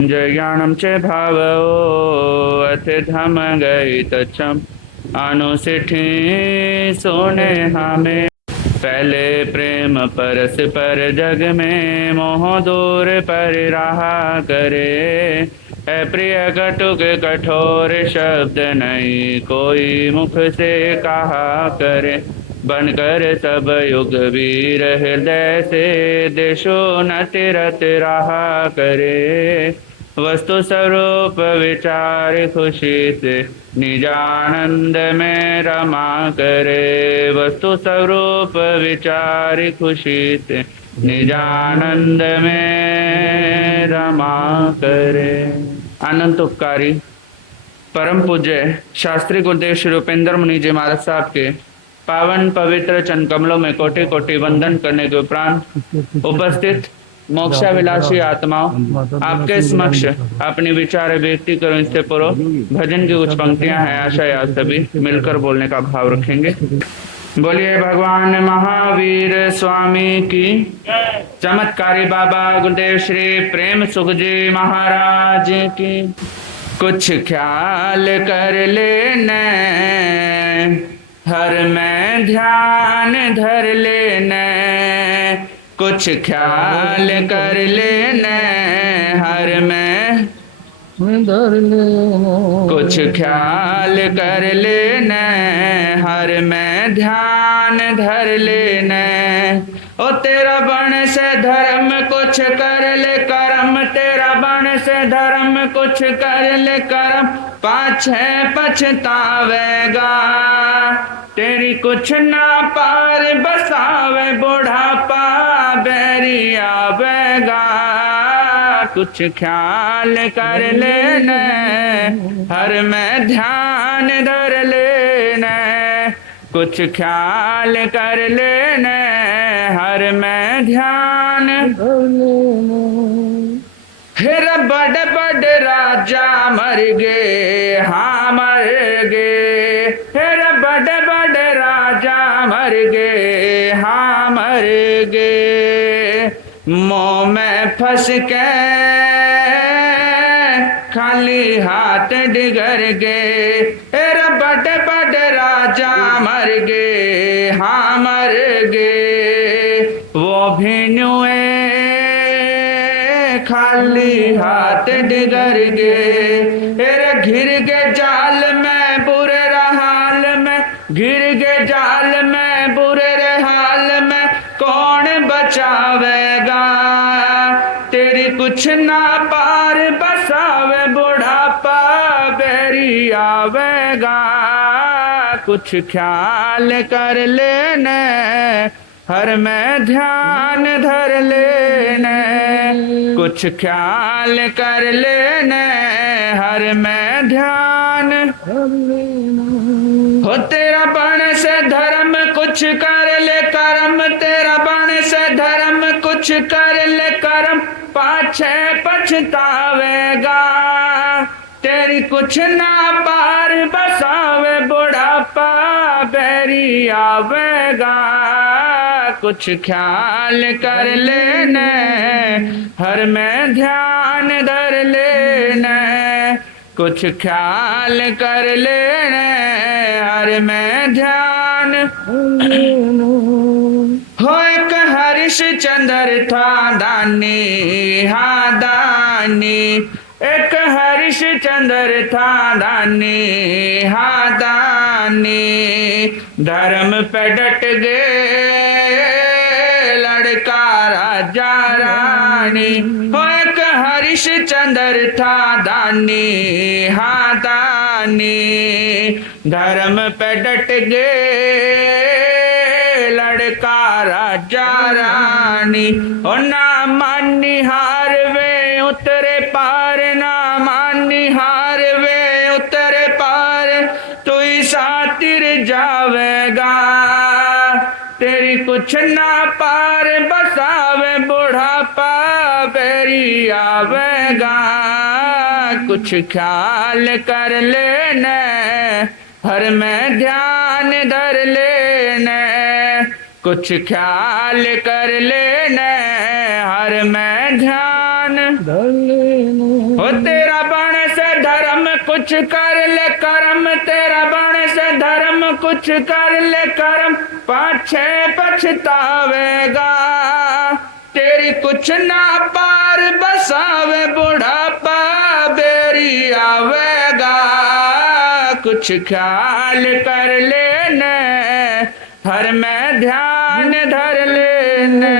जय ज्ञानम च भावो अथ धम गई तछम अनुसिठी सोने हमें पहले प्रेम परस पर जग में मोह दूर पर रहा करे है प्रिय कटुक कठोर शब्द नहीं कोई मुख से कहा करे बनकर सब युग वीर हृदय से देशो न तिरत रहा करे वस्तु स्वरूप विचार खुशी से निजानंद में रमा करे वस्तु स्वरूप विचार खुशी से निजानंद में रमा करे। अनंत उपकारी परम पूज्य शास्त्री गुरुदेव श्री रूपेंद्र मुनि जी महाराज साहब के पावन पवित्र चरण कमलों में कोटि कोटि वंदन करने के उपरांत उपस्थित मोक्षाभिलाषी आत्माओं, आपके समक्ष अपनी विचार व्यक्ति करो। इससे पूर्व भजन की कुछ पंक्तियां हैं, आशा आप सभी मिलकर बोलने का भाव रखेंगे। बोलिए भगवान महावीर स्वामी की। चमत्कारी बाबा गुरुदेव श्री प्रेम सुख जी महाराज की। कुछ ख्याल कर लेने हर में ध्यान धर लेने कुछ ख्याल कर लेने हर में धर लेने कुछ ख्याल कर लेने हर में ध्यान धर लेने ओ तेरा बण से धर्म कुछ कर ले कर्म तेरा बण से धर्म कुछ कर ले कर्म पाछे पछतावेगा तेरी कुछ ना पार बसावे बुढ़ापा बैरी आवेगा कुछ ख्याल कर लेने हर में ध्यान धर लेने कुछ ख्याल कर लेने हर में ध्यान धर लेने। फिर बड़े बड़े राजा मर गए हाँ मर गए फिर बड़े बड़े राजा मर गए हाँ मर गए मोह में फंस के खाली हाथ डिगर गए फिर बड़े बड़े राजा मर गए हाँ मर गए वो भी नुए खाली हाथ डिगर गए फिर घिर के जाल में बुरे हाल में घिर के जाल में बुरे हाल में कौन बचावेगा तेरी कुछ ना पार बसावे बुढ़ापा बेरी आवेगा कुछ ख्याल कर लेने हर में ध्यान धर लेने कुछ ख्याल कर लेने हर में ध्यान हो तेरा बण से धर्म कुछ कर ले कर्म तेरा बण से धर्म कुछ कर ले कर्म पाछे पछतावेगा तेरी कुछ ना पार बसावे बुढ़ापा बैरी आवेगा कुछ ख्याल कर लेने हर में ध्यान धर लेने कुछ ख्याल कर लेने हर में ध्यान हो एक हरिश्चंद्र था दानी हाँ दानी एक हरिश्चंद्र था दानी हाँ दानी धर्म पे डट गए लड़का राजा रानी हो एक हरिश्चंद्र था दानी हाँ दानी धर्म पे डट गए लड़का राजा रानी ओ ना मानी हार वे उतरे पार ना मानी हार वे उतरे पार तो ही सातिर जावेगा तेरी कुछ ना पार बसावे बुढ़ापा बेरी आवेगा कुछ ख्याल कर लेने हर में ध्यान धर लेने कुछ ख्याल कर लेने हर में ध्यान धर लेने हो तेरा बण से धर्म कुछ कर ले कर्म, तेरा बण से धर्म कुछ कर ले कर्म, पाछे पछतावेगा। तेरी कुछ ना पार बसावे बुढ़ापा बेरी आवेगा। कुछ ख्याल कर लेने हर में ध्यान धर लेने,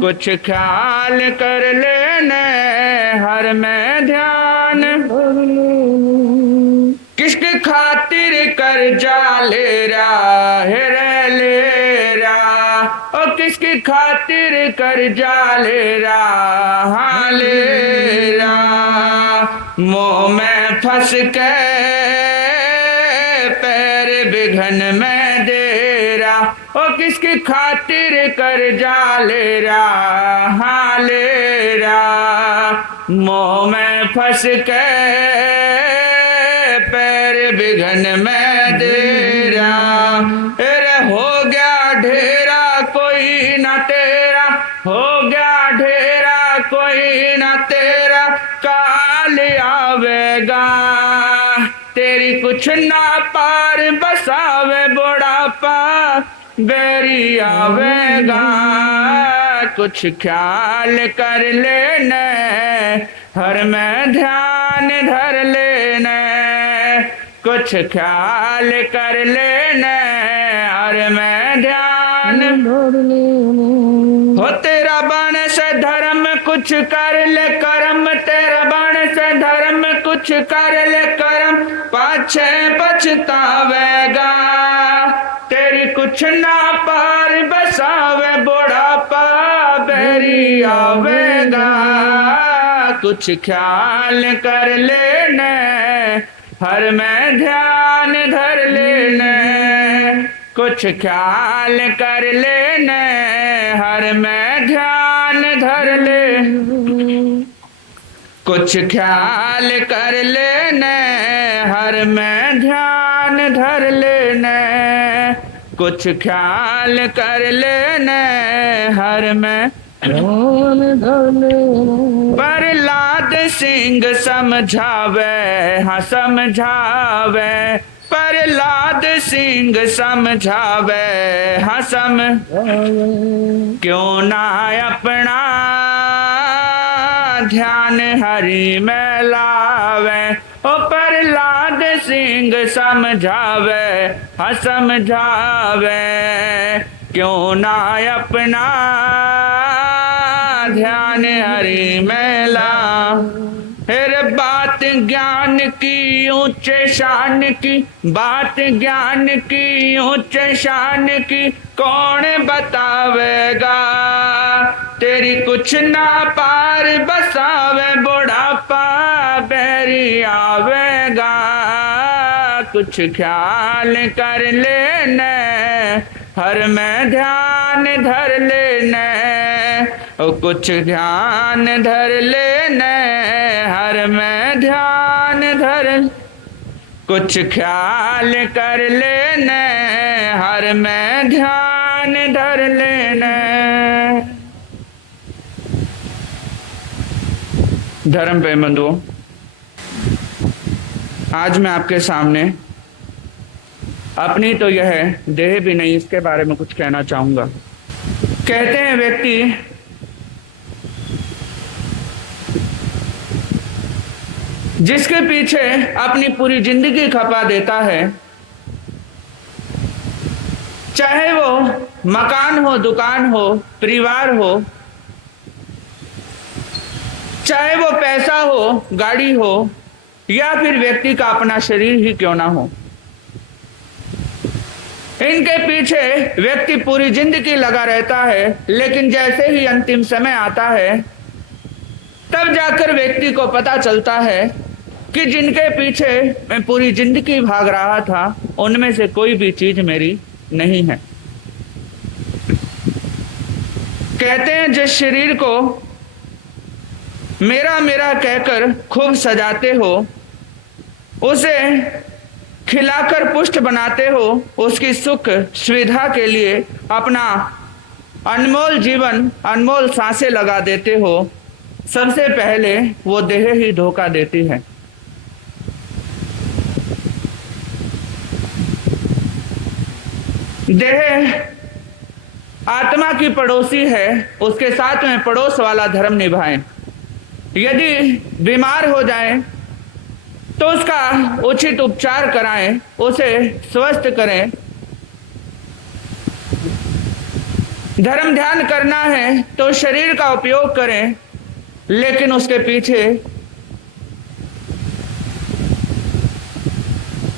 कुछ ख्याल कर लेने हर में ध्यान। किसकी खातिर कर जा ले रहा है ले रहा, और किसकी खातिर कर जा ले रहा ले रहा। मोह में फंस के पैर बिघन में दे रहा, और किसकी खातिर कर जा ले रहा ले रहा। मोह में फंस के पैर बिघन में दे रहा। अरे हो गया ढेरा कोई ना तेरा, हो गया ढेरा कोई ना तेरा, काल आवेगा। तेरी कुछ ना पार बसावे बुढ़ापा बेरी आवेगा। कुछ ख्याल कर लेने हर में ध्यान धर लेने, कुछ ख्याल कर लेने हर में ध्यान धर लेने। हो तेरा बण से धर्म कुछ कर ले कर्म, तेरा बण से धर्म कुछ कर ले कर्म, पाछे पछतावेगा। तेरी कुछ ना पार बसावे बुढ़ापा बेरी आवेगा। कुछ ख्याल कर लेने हर में ध्यान धर लेने, कुछ ख्याल कर लेने हर में ध्यान धर ले, कुछ ख्याल कर लेने हर में ध्यान धर लेने, कुछ ख्याल कर लेने हर में ध्यान धर लेने। प्रहलाद सिंह समझावे हाँ समझावे, प्रहलाद सिंह समझावे हाँ क्यों ना अपना ध्यान हरि में लावे। ओ प्रहलाद सिंह समझावे हाँ समझावे, क्यों ना अपना ध्यान हरि में ला। फिर बात ज्ञान की ऊंचे शान की, बात ज्ञान की ऊंचे शान की, कौन बतावेगा। तेरी कुछ ना पार बसावे बुढ़ापा बेरी आवेगा। कुछ ख्याल कर लेने हर में ध्यान धर लेने, ओ कुछ ध्यान धर लेने हर में ध्यान धर, कुछ ख्याल कर लेने हर में ध्यान धर लेने। धर्म पे बंधुओं, आज मैं आपके सामने अपनी तो यह देह भी नहीं इसके बारे में कुछ कहना चाहूंगा। कहते हैं व्यक्ति जिसके पीछे अपनी पूरी जिंदगी खपा देता है, चाहे वो मकान हो, दुकान हो, परिवार हो, चाहे वो पैसा हो, गाड़ी हो, या फिर व्यक्ति का अपना शरीर ही क्यों ना हो, इनके पीछे व्यक्ति पूरी जिंदगी लगा रहता है। लेकिन जैसे ही अंतिम समय आता है तब जाकर व्यक्ति को पता चलता है कि जिनके पीछे मैं पूरी जिंदगी भाग रहा था उनमें से कोई भी चीज मेरी नहीं है। कहते हैं जिस शरीर को मेरा मेरा कहकर खूब सजाते हो, उसे खिलाकर पुष्ट बनाते हो, उसकी सुख सुविधा के लिए अपना अनमोल जीवन, अनमोल सांसें लगा देते हो, सबसे पहले वो देह ही धोखा देती है। देह आत्मा की पड़ोसी है, उसके साथ में पड़ोस वाला धर्म निभाएं। यदि बीमार हो जाए तो उसका उचित उपचार कराएं, उसे स्वस्थ करें। धर्म ध्यान करना है तो शरीर का उपयोग करें, लेकिन उसके पीछे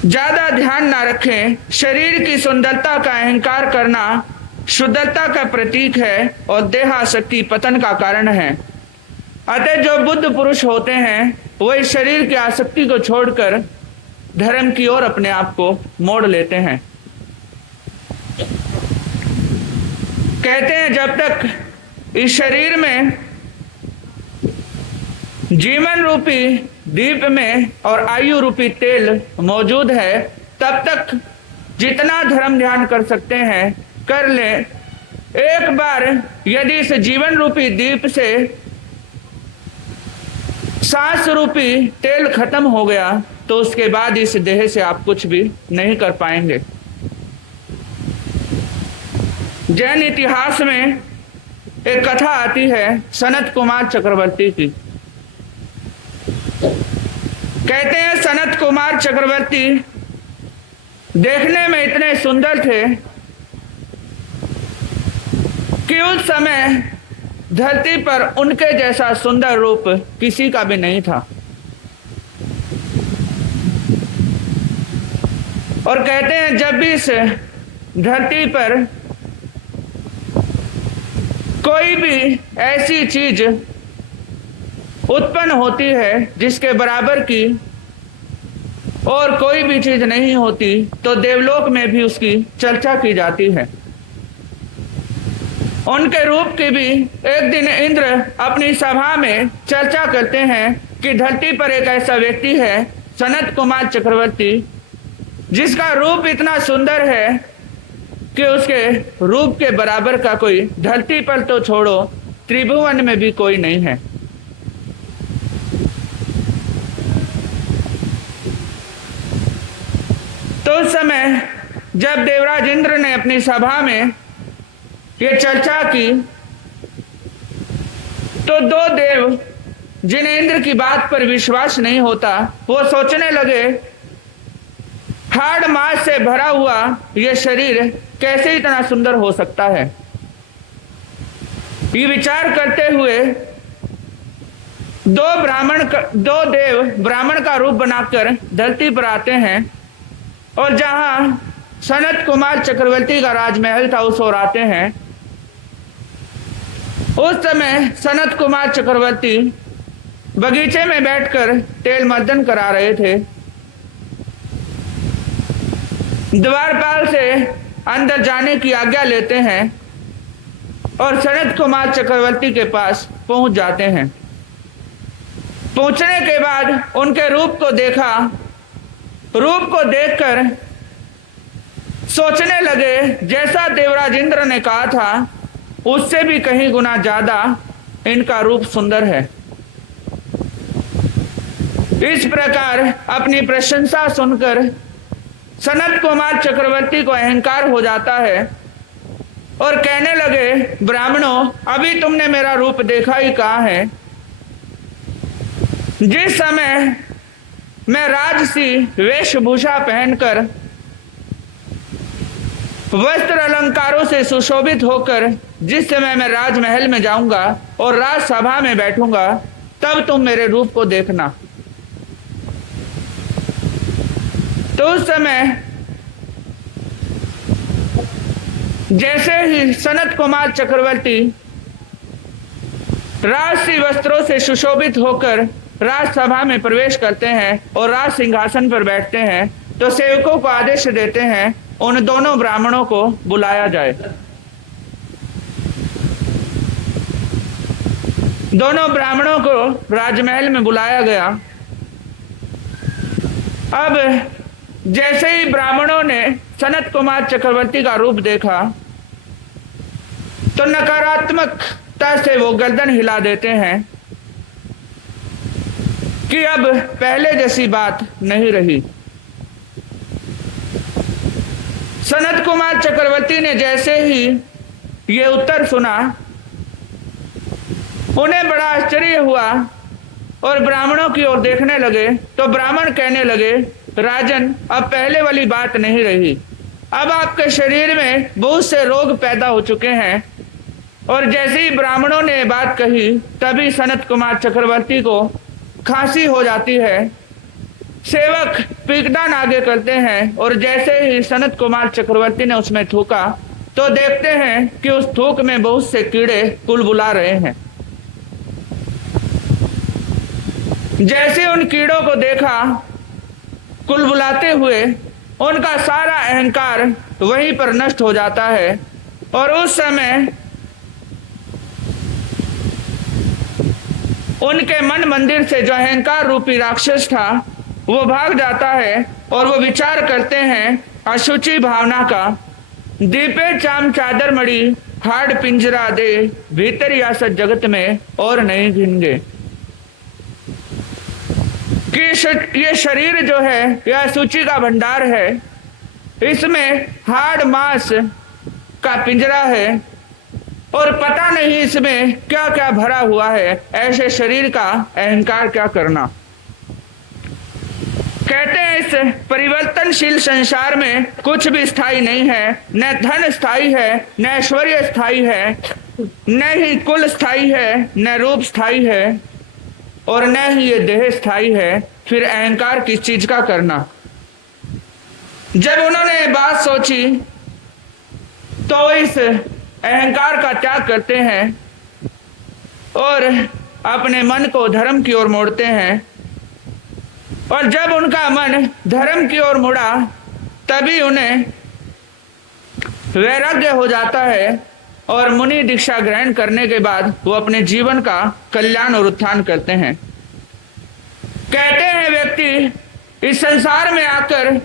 ज्यादा ध्यान ना रखें। शरीर की सुंदरता का अहंकार करना शुद्धता का प्रतीक है और देहासक्ति पतन का कारण है। अतः जो बुद्ध पुरुष होते हैं वही शरीर की आसक्ति को छोड़कर धर्म की ओर अपने आप को मोड़ लेते हैं। कहते हैं जब तक इस शरीर में जीवन रूपी दीप में और आयु रूपी तेल मौजूद है, तब तक जितना धर्म ध्यान कर सकते हैं कर ले। एक बार यदि इस जीवन रूपी दीप से सांस रूपी तेल खत्म हो गया तो उसके बाद इस देह से आप कुछ भी नहीं कर पाएंगे। जैन इतिहास में एक कथा आती है सनत कुमार चक्रवर्ती की। कहते हैं सनत कुमार चक्रवर्ती देखने में इतने सुंदर थे कि उस समय धरती पर उनके जैसा सुंदर रूप किसी का भी नहीं था। और कहते हैं जब भी इस धरती पर कोई भी ऐसी चीज उत्पन्न होती है जिसके बराबर की और कोई भी चीज नहीं होती, तो देवलोक में भी उसकी चर्चा की जाती है। उनके रूप की भी एक दिन इंद्र अपनी सभा में चर्चा करते हैं कि धरती पर एक ऐसा व्यक्ति है सनत कुमार चक्रवर्ती, जिसका रूप इतना सुंदर है कि उसके रूप के बराबर का कोई धरती पर तो छोड़ो त्रिभुवन में भी कोई नहीं है। तो उस समय जब देवराज इंद्र ने अपनी सभा में ये चर्चा की तो दो देव जिन्हें इंद्र की बात पर विश्वास नहीं होता, वो सोचने लगे हाड़ मांस से भरा हुआ ये शरीर कैसे इतना सुंदर हो सकता है। ये विचार करते हुए दो देव ब्राह्मण का रूप बनाकर धरती पर आते हैं और जहां सनत कुमार चक्रवर्ती का राजमहल था उस ओर आते हैं। उस समय सनत कुमार चक्रवर्ती बगीचे में बैठकर तेल मर्दन करा रहे थे। द्वारपाल से अंदर जाने की आज्ञा लेते हैं और सनत कुमार चक्रवर्ती के पास पहुंच जाते हैं। पहुंचने के बाद उनके रूप को देखा। रूप को देखकर सोचने लगे जैसा देवराज इंद्र ने कहा था उससे भी कहीं गुना ज्यादा इनका रूप सुंदर है। इस प्रकार अपनी प्रशंसा सुनकर सनत कुमार चक्रवर्ती को अहंकार हो जाता है और कहने लगे ब्राह्मणों, अभी तुमने मेरा रूप देखा ही कहा है। जिस समय मैं राजसी वेशभूषा पहनकर वस्त्र अलंकारों से सुशोभित होकर जिस समय मैं राजमहल में जाऊंगा और राजसभा में बैठूंगा, तब तुम मेरे रूप को देखना। तो उस समय जैसे ही सनत कुमार चक्रवर्ती राजसी वस्त्रों से सुशोभित होकर राजसभा में प्रवेश करते हैं और राज सिंहासन पर बैठते हैं, तो सेवकों को आदेश देते हैं उन दोनों ब्राह्मणों को बुलाया जाए। दोनों ब्राह्मणों को राजमहल में बुलाया गया। अब जैसे ही ब्राह्मणों ने सनत कुमार चक्रवर्ती का रूप देखा तो नकारात्मकता से वो गर्दन हिला देते हैं कि अब पहले जैसी बात नहीं रही। सनत कुमार चक्रवर्ती ने जैसे ही ये उत्तर सुना, उन्हें बड़ा आश्चर्य हुआ और ब्राह्मणों की ओर देखने लगे तो ब्राह्मण कहने लगे, राजन, अब पहले वाली बात नहीं रही। अब आपके शरीर में बहुत से रोग पैदा हो चुके हैं। और जैसे ही ब्राह्मणों ने बात कही तभी सनत कुमार चक्रवर्ती को खांसी हो जाती है। सेवक पिकदान आगे करते हैं और जैसे ही सनत कुमार चक्रवर्ती ने उसमें थूका तो देखते हैं कि उस थूक में बहुत से कीड़े कुलबुला रहे हैं। जैसे उन कीड़ों को देखा कुलबुलाते हुए, उनका सारा अहंकार वहीं पर नष्ट हो जाता है और उस समय उनके मन मंदिर से जो अहंकार रूपी राक्षस था वो भाग जाता है और वो विचार करते हैं अशुचि भावना का। दीपे चाम चादर मड़ी, हाड़ पिंजरा दे, भीतर यासत जगत में और नहीं गिनगे। कि ये शरीर जो है यह अशुचि का भंडार है, इसमें हाड़ मांस का पिंजरा है और पता नहीं इसमें क्या क्या भरा हुआ है। ऐसे शरीर का अहंकार क्या करना। कहते हैं इस परिवर्तनशील संसार में कुछ भी स्थायी नहीं है, न धन स्थायी है, न ऐश्वर्य स्थायी है, न ही कुल स्थायी है, न रूप स्थायी है और न ही ये देह स्थायी है। फिर अहंकार किस चीज का करना। जब उन्होंने बात सोची तो इस अहंकार का त्याग करते हैं और अपने मन को धर्म की ओर मोड़ते हैं। और जब उनका मन धर्म की ओर मुड़ा तभी उन्हें वैराग्य हो जाता है और मुनि दीक्षा ग्रहण करने के बाद वो अपने जीवन का कल्याण और उत्थान करते हैं। कहते हैं व्यक्ति इस संसार में आकर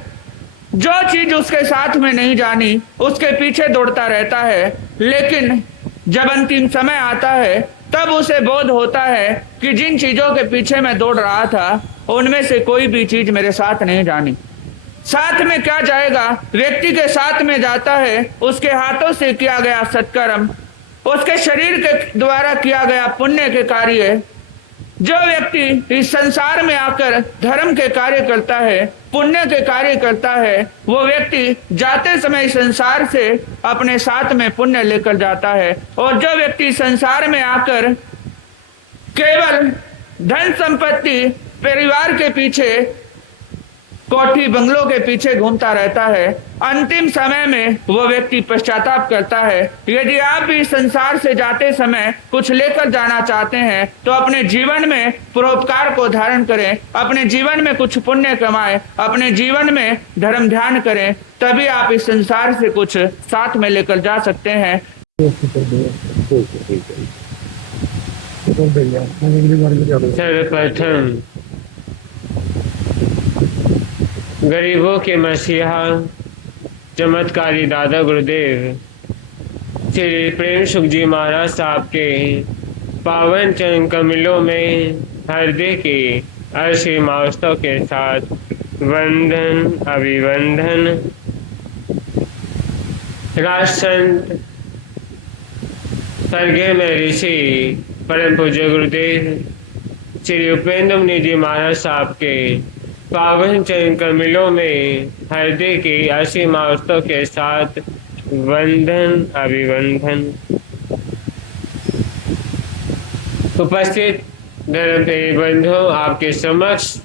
जो चीज उसके साथ में नहीं जानी उसके पीछे दौड़ता रहता है, लेकिन जब अंतिम समय आता है तब उसे बोध होता है कि जिन चीजों के पीछे मैं दौड़ रहा था उनमें से कोई भी चीज मेरे साथ नहीं जानी। साथ में क्या जाएगा, व्यक्ति के साथ में जाता है उसके हाथों से किया गया सत्कर्म, उसके शरीर के द्वारा किया गया पुण्य के कार्य। जो व्यक्ति इस संसार में आकर धर्म के कार्य करता है, पुण्य के कार्य करता है, वो व्यक्ति जाते समय इस संसार से अपने साथ में पुण्य लेकर जाता है। और जो व्यक्ति संसार में आकर केवल धन संपत्ति परिवार के पीछे, कोठी बंगलों के पीछे घूमता रहता है, अंतिम समय में वो व्यक्ति पश्चाताप करता है। यदि आप भी संसार से जाते समय कुछ लेकर जाना चाहते हैं तो अपने जीवन में परोपकार को धारण करें, अपने जीवन में कुछ पुण्य कमाएं, अपने जीवन में धर्म ध्यान करें, तभी आप इस संसार से कुछ साथ में लेकर जा सकते हैं। सर्वप्रथम गरीबों के मसीहा चमत्कारी दादा गुरुदेव श्री प्रेम सुख जी महाराज साहब के पावन चरण कमलों में हृदय के अर्शी महोत्सव के साथ वंदन अभिवंदन। राजसंत स्वर्गीय में ऋषि परम पूज्य गुरुदेव श्री उपेंद्र मुनि जी महाराज साहब के पावन चरण कमलों में हृदय के अर्शी महोत्सव के साथ वंदन अभिवंदन। उपस्थित धर्म प्रेमी बंधुओं, आपके समक्ष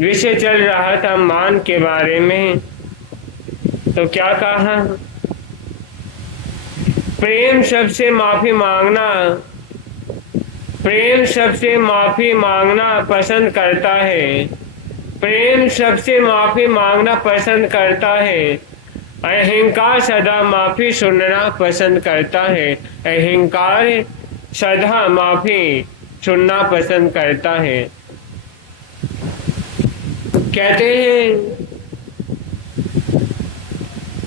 विषय चल रहा था मान के बारे में। तो क्या कहा, प्रेम सबसे माफी मांगना, प्रेम सबसे माफी मांगना पसंद करता है, प्रेम सबसे माफी मांगना पसंद करता है। अहंकार सदा माफी सुनना पसंद करता है, अहंकार सदा माफी सुनना पसंद करता है। कहते हैं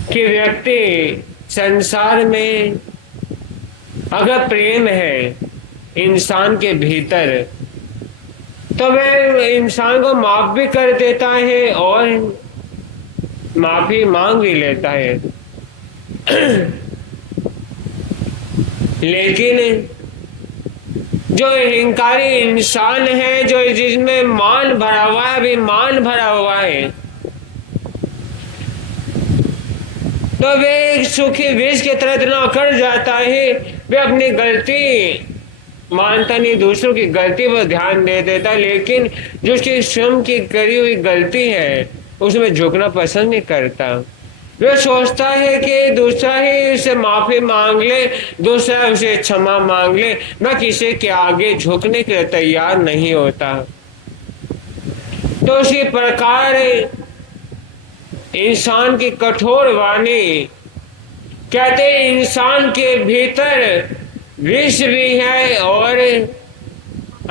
कि व्यक्ति संसार में अगर प्रेम है इंसान के भीतर तो वह इंसान को माफ भी कर देता है और माफी मांग भी लेता है। लेकिन जो अहंकारी इंसान है, जो जिसमें मान भरा हुआ है, अभिमान भरा हुआ है, तो वे एक सूखी विष की तरह इतना अकड़ जाता है, वे अपनी गलती मानता नहीं, दूसरों की गलती पर ध्यान दे देता, लेकिन जो उसकी स्वयं की करी हुई गलती है उसमें झुकना पसंद नहीं करता। वह सोचता है कि दूसरा ही उसे माफी मांग ले, दूसरा उसे क्षमा मांग ले, मैं किसी के आगे झुकने के लिए तैयार नहीं होता। तो उसी प्रकार इंसान की कठोर वाणी कहते हैं, इंसान के भीतर विष भी है और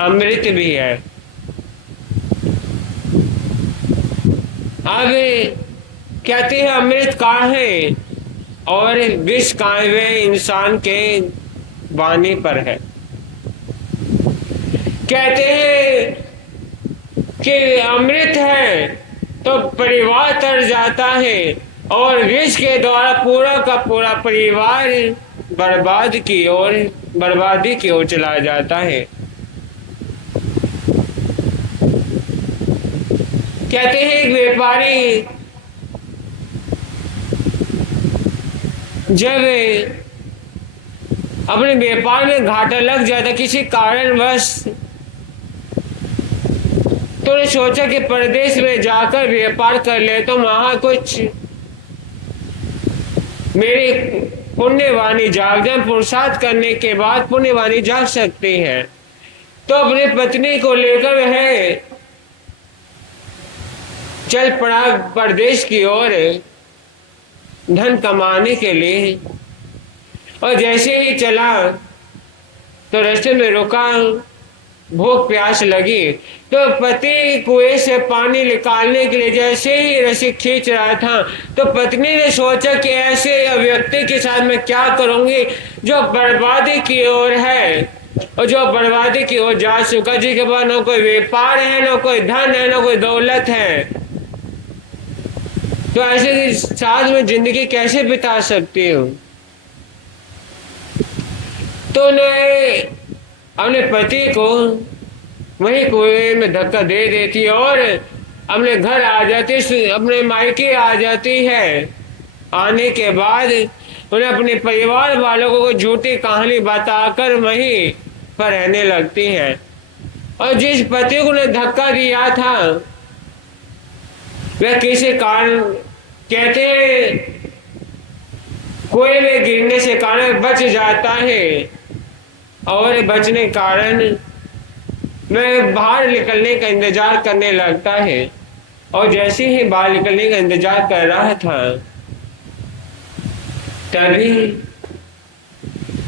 अमृत भी है। अब कहते हैं अमृत कहाँ है और विष कहाँ है, वे इंसान के वाणी पर है। कहते हैं कि अमृत है तो परिवार तर जाता है और विष के द्वारा पूरा का पूरा परिवार बर्बादी की ओर चला जाता है। कहते हैं एक व्यापारी जब अपने व्यापार में घाटा लग जाता किसी कारणवश, तो उन्हें सोचा कि परदेश में जाकर व्यापार कर ले तो वहां कुछ मेरी पुण्यवाणी जाग जाए, पुरुषार्थ करने के बाद पुण्यवाणी जाग सकती है। तो अपनी पत्नी को लेकर वह चल पड़ा परदेश की ओर धन कमाने के लिए। और जैसे ही चला तो रास्ते में रुका, भूख प्यास लगी, तो पति कुएं से पानी निकालने के लिए जैसे ही रस्सी खींच रहा था तो पत्नी ने सोचा कि ऐसे व्यक्ति के साथ मैं क्या करूंगी जो बर्बादी की ओर है और जो बर्बादी की ओर जा चुका, जिसके पास न कोई व्यापार है, न कोई धन है, न कोई दौलत है। तो ऐसे साथ में जिंदगी कैसे बिता सकती हूँ। तो उन्हें अपने पति को वही कुएं में धक्का दे देती और अपने घर आ जाती, अपने मायके आ जाती है। आने के बाद उन्हें अपने परिवार वालों को झूठी कहानी बताकर वहीं पर रहने लगती है। और जिस पति को उन्हें धक्का दिया था वह किसी कारण कहते कुएं में गिरने से कारण बच जाता है और बचने कारण वह बाहर निकलने का इंतजार करने लगता है। और जैसे ही बाहर निकलने का इंतजार कर रहा था तभी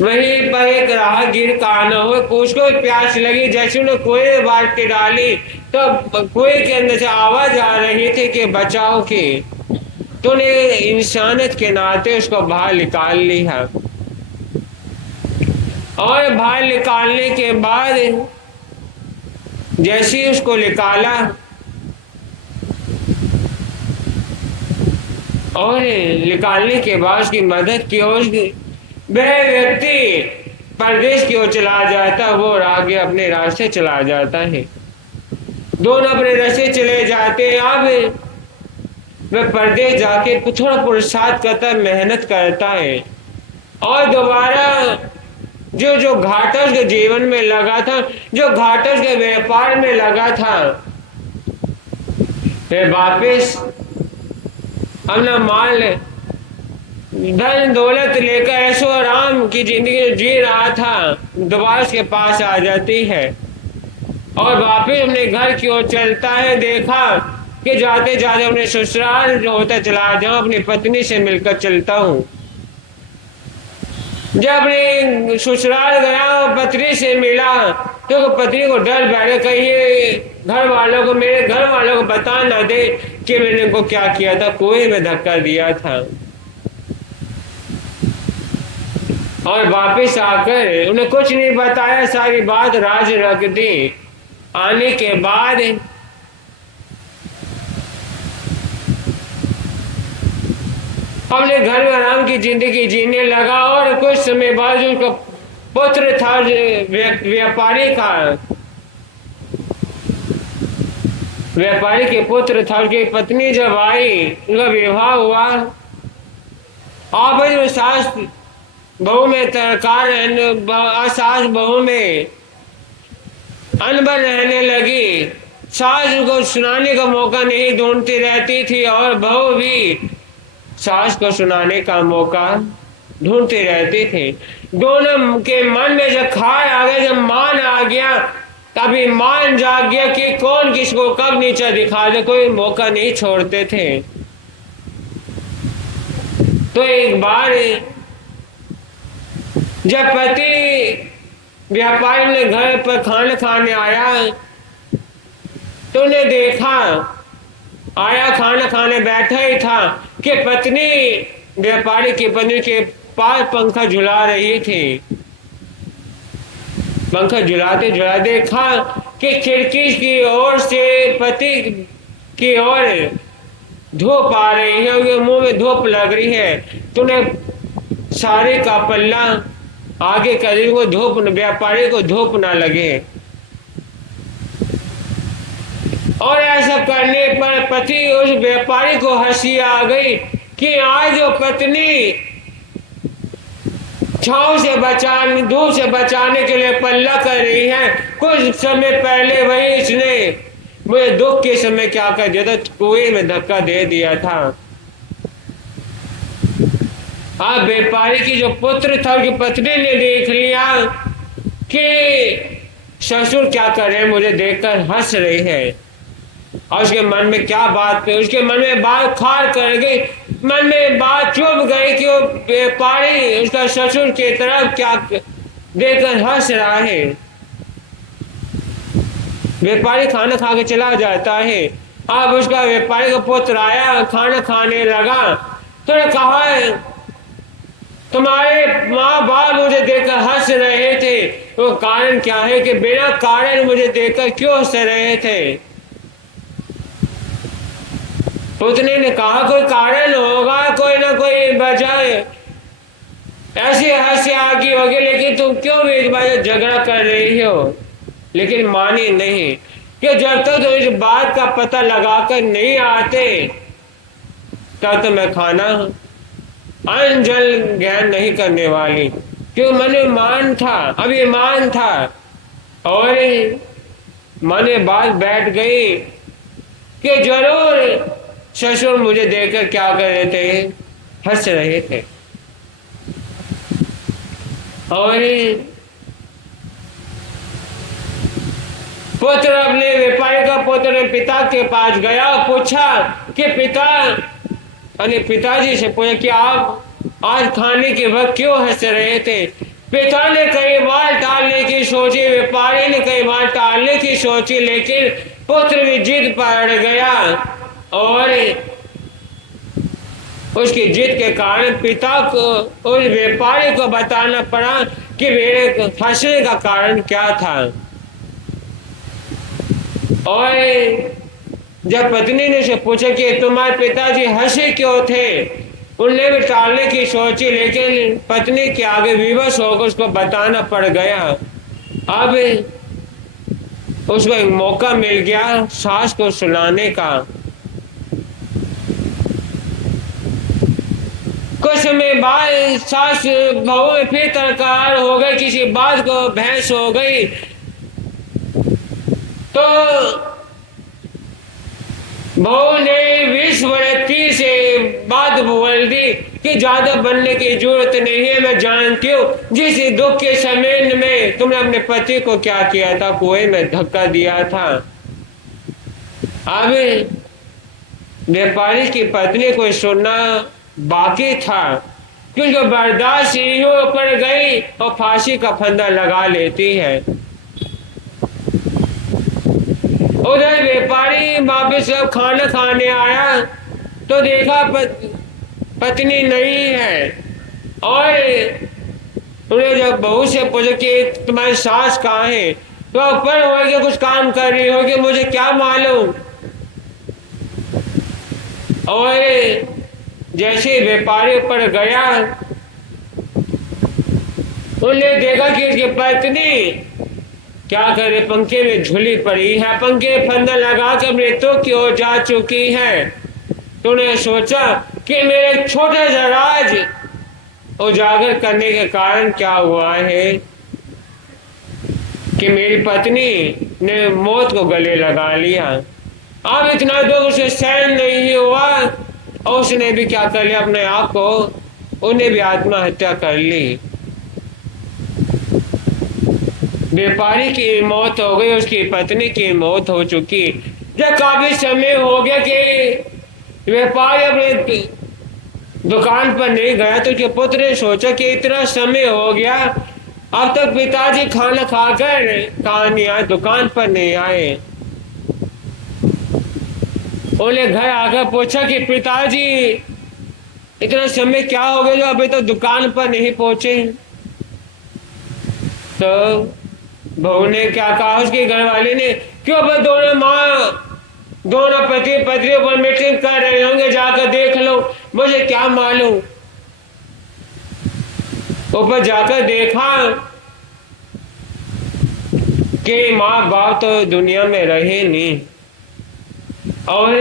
वहीं पर एक राहगीर का आना हुआ, उसको प्यास लगी। जैसे उन्हें कुएं में बाल्टी डाली तो कुएं के अंदर से आवाज आ रही थी कि बचाओ की। तो ने इंसानियत के नाते उसको बाहर निकाल लिया और बाहर निकालने के बाद जैसे ही उसको निकाला और निकालने के बाद उसकी मदद की और वह व्यक्ति परदेश की ओर चला जाता, वो आगे अपने रास्ते चला जाता है। दोनों अपने रास्ते चले जाते हैं। अब वह परदेश जाके थोड़ा पुरुषार्थ करता, मेहनत करता है और दोबारा जो घाटा उसके जीवन में लगा था, जो घाटा उसके व्यापार में लगा था, वह वापिस अपना माल धन दौलत लेकर ऐशो आराम की जिंदगी जी रहा था, दोबारा उसके पास आ जाती है और वापिस अपने घर की ओर चलता है। देखा कि जाते जाते अपने ससुराल जो होता चला जाऊं, अपनी पत्नी से मिलकर चलता हूँ। जब अपने ससुराल गया पत्नी से मिला तो पत्नी को डर बैठा, कहीं घर वालों को, मेरे घर वालों को बता ना दे कि मैंने को क्या किया था, कुएं में धक्का दिया था। और वापस आकर उन्हें कुछ नहीं बताया, सारी बात राज रख दी। आने के बाद अपने घर में आराम की जिंदगी जीने लगा। और कुछ समय बाद जो उसका पुत्र था व्यापारी के पुत्र था, उसकी पत्नी जब आई, उनका विवाह हुआ, आपस में सास बहू में सास बहू में अनबन रहने लगी। सास को सुनाने का मौका नहीं ढूंढती रहती थी और बहू भी सास को सुनाने का मौका ढूंढती रहती थी। दोनों के मन में जब खार आ गया, जब मान आ गया, तभी मान जाग गया कि कौन किसको कब नीचा दिखा दे, कोई मौका नहीं छोड़ते थे। तो एक बार जब पति व्यापारी ने घर पर खाना खाने आया तो उन्हें देखा, आया खाना खाने बैठा ही था कि पत्नी व्यापारी की पत्नी के पास पंखा झुला रही थी। पंखा झुलाते झुलाते देखा कि खिड़की की ओर से पति की ओर धूप आ रही है, उनके मुंह में धूप लग रही है। तूने साड़ी का पल्ला आगे कर वो धूप, व्यापारी को धूप ना लगे। और ऐसा करने पर पति उस व्यापारी को हंसी आ गई कि आज जो पत्नी छांव से बचाने, धूप से बचाने के लिए पल्ला कर रही है, कुछ समय पहले वही इसने मुझे दुख के समय क्या कर दिया था, कुएं में धक्का दे दिया था। अब व्यापारी की जो पुत्र था उसकी पत्नी ने देख लिया कि ससुर क्या कर रहे हैं, मुझे देखकर हंस रही है। और उसके मन में क्या बात है, उसके मन में बात खार कर गई, मन में बात चुभ गई कि वो व्यापारी उसका ससुर की तरफ क्या देखकर हंस रहा है। व्यापारी खाना खा के चला जाता है। अब उसका व्यापारी का पुत्र आया, खाना खाने लगा, तो ने कहा तुम्हारे माँ बाप मुझे देखकर हंस रहे थे, वो कारण क्या है कि बिना कारण मुझे देखकर क्यों हंस रहे थे। पुतनी ने कहा कोई कारण होगा, कोई ना कोई वजह ऐसी हंसी आगी होगी, लेकिन तुम क्यों एक बार झगड़ा कर रही हो। लेकिन मानी नहीं कि जब तक तो इस बात का पता लगाकर नहीं आते तब तो मैं खाना अनजल ज्ञान नहीं करने वाली। क्यों मन में मान था, अभिमान था, और मन में बात बैठ गई कि जरूर ससुर मुझे देखकर क्या कर रहे थे, हंस रहे थे। और पुत्र अपने व्यापारी का पुत्र पिता के पास गया, पूछा कि पिताजी से पूछा कि आप आज खाने के वक्त क्यों हंस रहे थे। पिता ने कई बार टालने की सोची, व्यापारी ने कई बार टालने की सोची, लेकिन पुत्र भी जिद पड़ गया और उसकी जिद के कारण पिता को उस व्यापारी को बताना पड़ा कि मेरे हंसने का कारण क्या था। और जब पत्नी ने से पूछा कि तुम्हारे पिताजी हंसे क्यों थे, उनने भी टालने की सोची, लेकिन पत्नी के आगे विवश होकर उसको बताना पड़ गया। अब उसको एक मौका मिल गया सास को सुनाने का। कुछ समय बाद सास बहू में फिर तकरार हो गई, किसी बात को बहस हो गई, तो बहू ने विश्ववृत्ति से बात बोल दी कि ज्यादा बनने की जरूरत नहीं है, मैं जानती हूँ जिस दुख के समय में तुमने अपने पति को क्या किया था, कुएं में धक्का दिया था। अब व्यापारी की पत्नी को सुनना बाकी था, क्योंकि बर्दाश्त सीढ़ियों पर गई और फांसी का फंदा लगा लेती है। उधर व्यापारी वापिस जब खाना खाने आया तो देखा पत्नी नहीं है, और उन्हें जब बहू से पूछा कि तुम्हारी सास कहाँ है, तो ऊपर होके कुछ काम कर रही होगी, मुझे क्या मालूम। और जैसे व्यापारी ऊपर गया, उन्हें देखा कि इसकी पत्नी क्या करे, पंखे में झूली पड़ी है, पंखे फंदा लगा कर मृत्यु की ओर जा चुकी है। तो उन्हें सोचा कि मेरे छोटे सा राज उजागर करने के कारण क्या हुआ है कि मेरी पत्नी ने मौत को गले लगा लिया। अब इतना दुख उसे सहन नहीं हुआ और उसने भी क्या कर लिया, अपने आप को, उन्हें भी आत्महत्या कर ली। व्यापारी की मौत हो गई, उसकी पत्नी की मौत हो चुकी। जब काफी समय हो गया कि व्यापारी अपने दुकान पर नहीं गया, तो उसके पुत्र ने सोचा कि इतना समय हो गया, अब तक पिताजी खाना खाकर कहाँ नहीं आए, दुकान पर नहीं आए। उन्हें घर आकर पूछा कि पिताजी इतना समय क्या हो गया जो अभी तक दुकान पर नहीं पहुंचे। तो बहू ने क्या कहा, उसके घर वाले ने, क्यों भाई दोनों पति पत्नी पर मीटिंग कर रहे होंगे, जाकर देख लो, मुझे क्या मालूम। ऊपर जाकर देखा कि माँ बाप तो दुनिया में रहे नहीं, और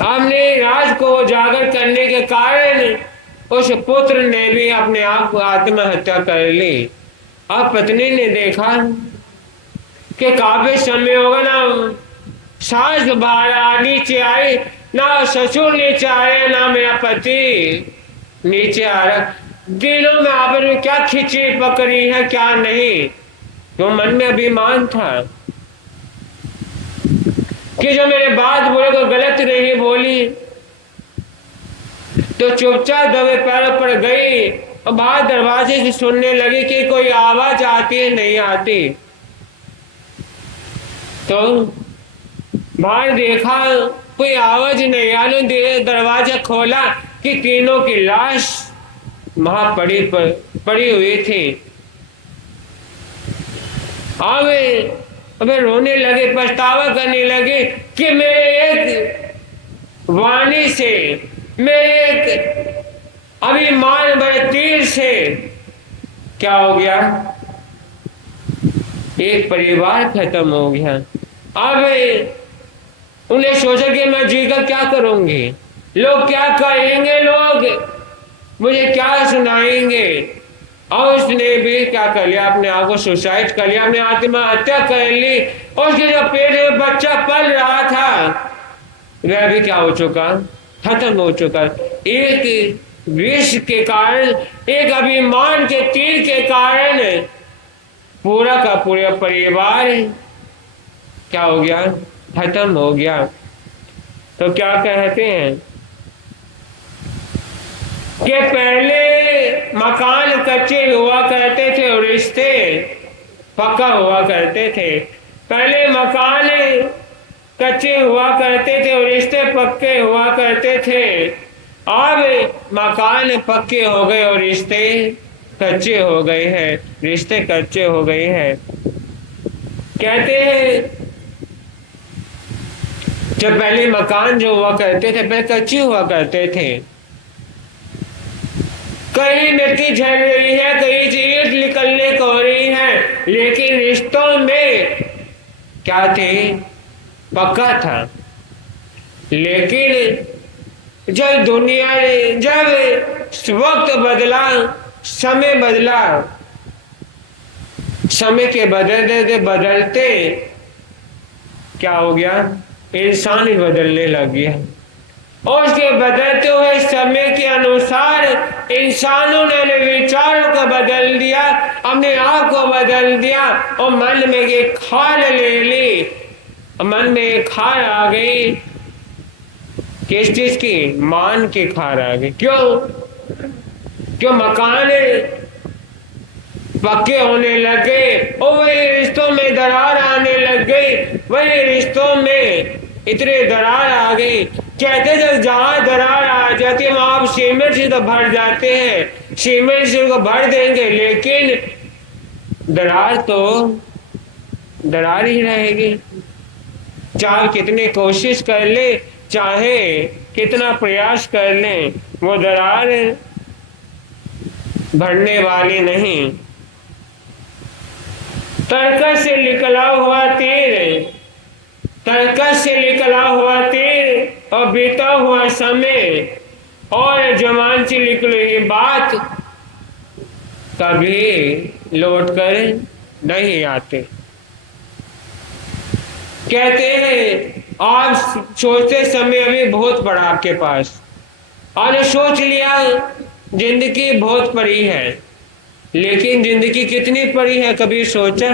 हमने राज को उजागर करने के कारण उस पुत्र ने भी अपने आप को आत्महत्या कर ली। अब पत्नी ने देखा कि काफी समय होगा, ना सास बाहर नीचे आई, ना ससुर नीचे आए, ना मेरा पति नीचे आ रहा। दिलों में आप में क्या खिचड़ी पकड़ी है क्या नहीं, तो मन में अभिमान था कि जो मेरे बात बोले को गलत नहीं बोली, तो चुपचाप दबे पैरों पर गई और बाहर दरवाजे से सुनने लगी कि कोई आवाज आती है नहीं आती। तो बाहर देखा कोई आवाज नहीं आई, दरवाजा खोला कि तीनों की लाश वहां पड़ी हुई थी। अब रोने लगे, पछतावा करने लगे कि मेरे एक वाणी से, मेरे एक अभिमान भरे तीर से क्या हो गया, एक परिवार खत्म हो गया। अब उन्हें सोचा कि मैं जीकर क्या करूंगी, लोग क्या कहेंगे, लोग मुझे क्या सुनाएंगे। और उसने भी क्या कर लिया, अपने आप को सुसाइड कर लिया, अपने आत्महत्या कर ली। और उसके जो पेट में बच्चा पल रहा था वह भी क्या हो चुका, खत्म हो चुका। एक विष के कारण, एक अभिमान के तीर के कारण पूरा का पूरा परिवार क्या हो गया, खत्म हो गया। तो क्या कहते हैं कि पहले मकान कच्चे हुआ करते थे और रिश्ते पक्का हुआ करते थे। पहले मकान कच्चे हुआ करते थे और रिश्ते पक्के हुआ करते थे। अब मकान पक्के हो गए और रिश्ते कच्चे हो गए हैं, रिश्ते कच्चे हो गए हैं। कहते हैं जब पहले मकान जो हुआ करते थे पहले कच्चे हुआ करते थे, कहीं मिट्टी झड़ रही है, कहीं से ईंट निकलने को हो रही है, लेकिन रिश्तों में क्या थे, पक्का था। लेकिन जब दुनिया, जब वक्त बदला, समय बदला, समय के बदलते बदलते क्या हो गया, इंसान ही बदलने लग गया। और उसके बदलते हुए समय के अनुसार इंसानों ने विचारों को बदल दिया, अपने आप को बदल दिया और मन में एक खार ले ली। मन में एक खार आ गई, किस चीज की, मान की खार आ गई। क्यों मकान पक्के होने लगे और वही रिश्तों में दरार आने लग गई, वही रिश्तों में इतने दरार आ गई। कहते जब जहां दरार आ जाती है वहां सीमेंट से तो भर जाते हैं, सीमेंट से उनको भर देंगे, लेकिन दरार तो दरार ही रहेगी। चाहे कितनी कोशिश कर ले, चाहे कितना प्रयास कर ले, वो दरार भरने वाली नहीं। तर्कस से निकला हुआ तीर, तर्कस से निकला हुआ तीर और बीता हुआ समय और जवान से निकली ये बात कभी लौट कर नहीं आते। कहते हैं आप सोचते समय अभी बहुत बड़ा आपके पास, और सोच लिया जिंदगी बहुत बड़ी है, लेकिन जिंदगी कितनी बड़ी है कभी सोचा?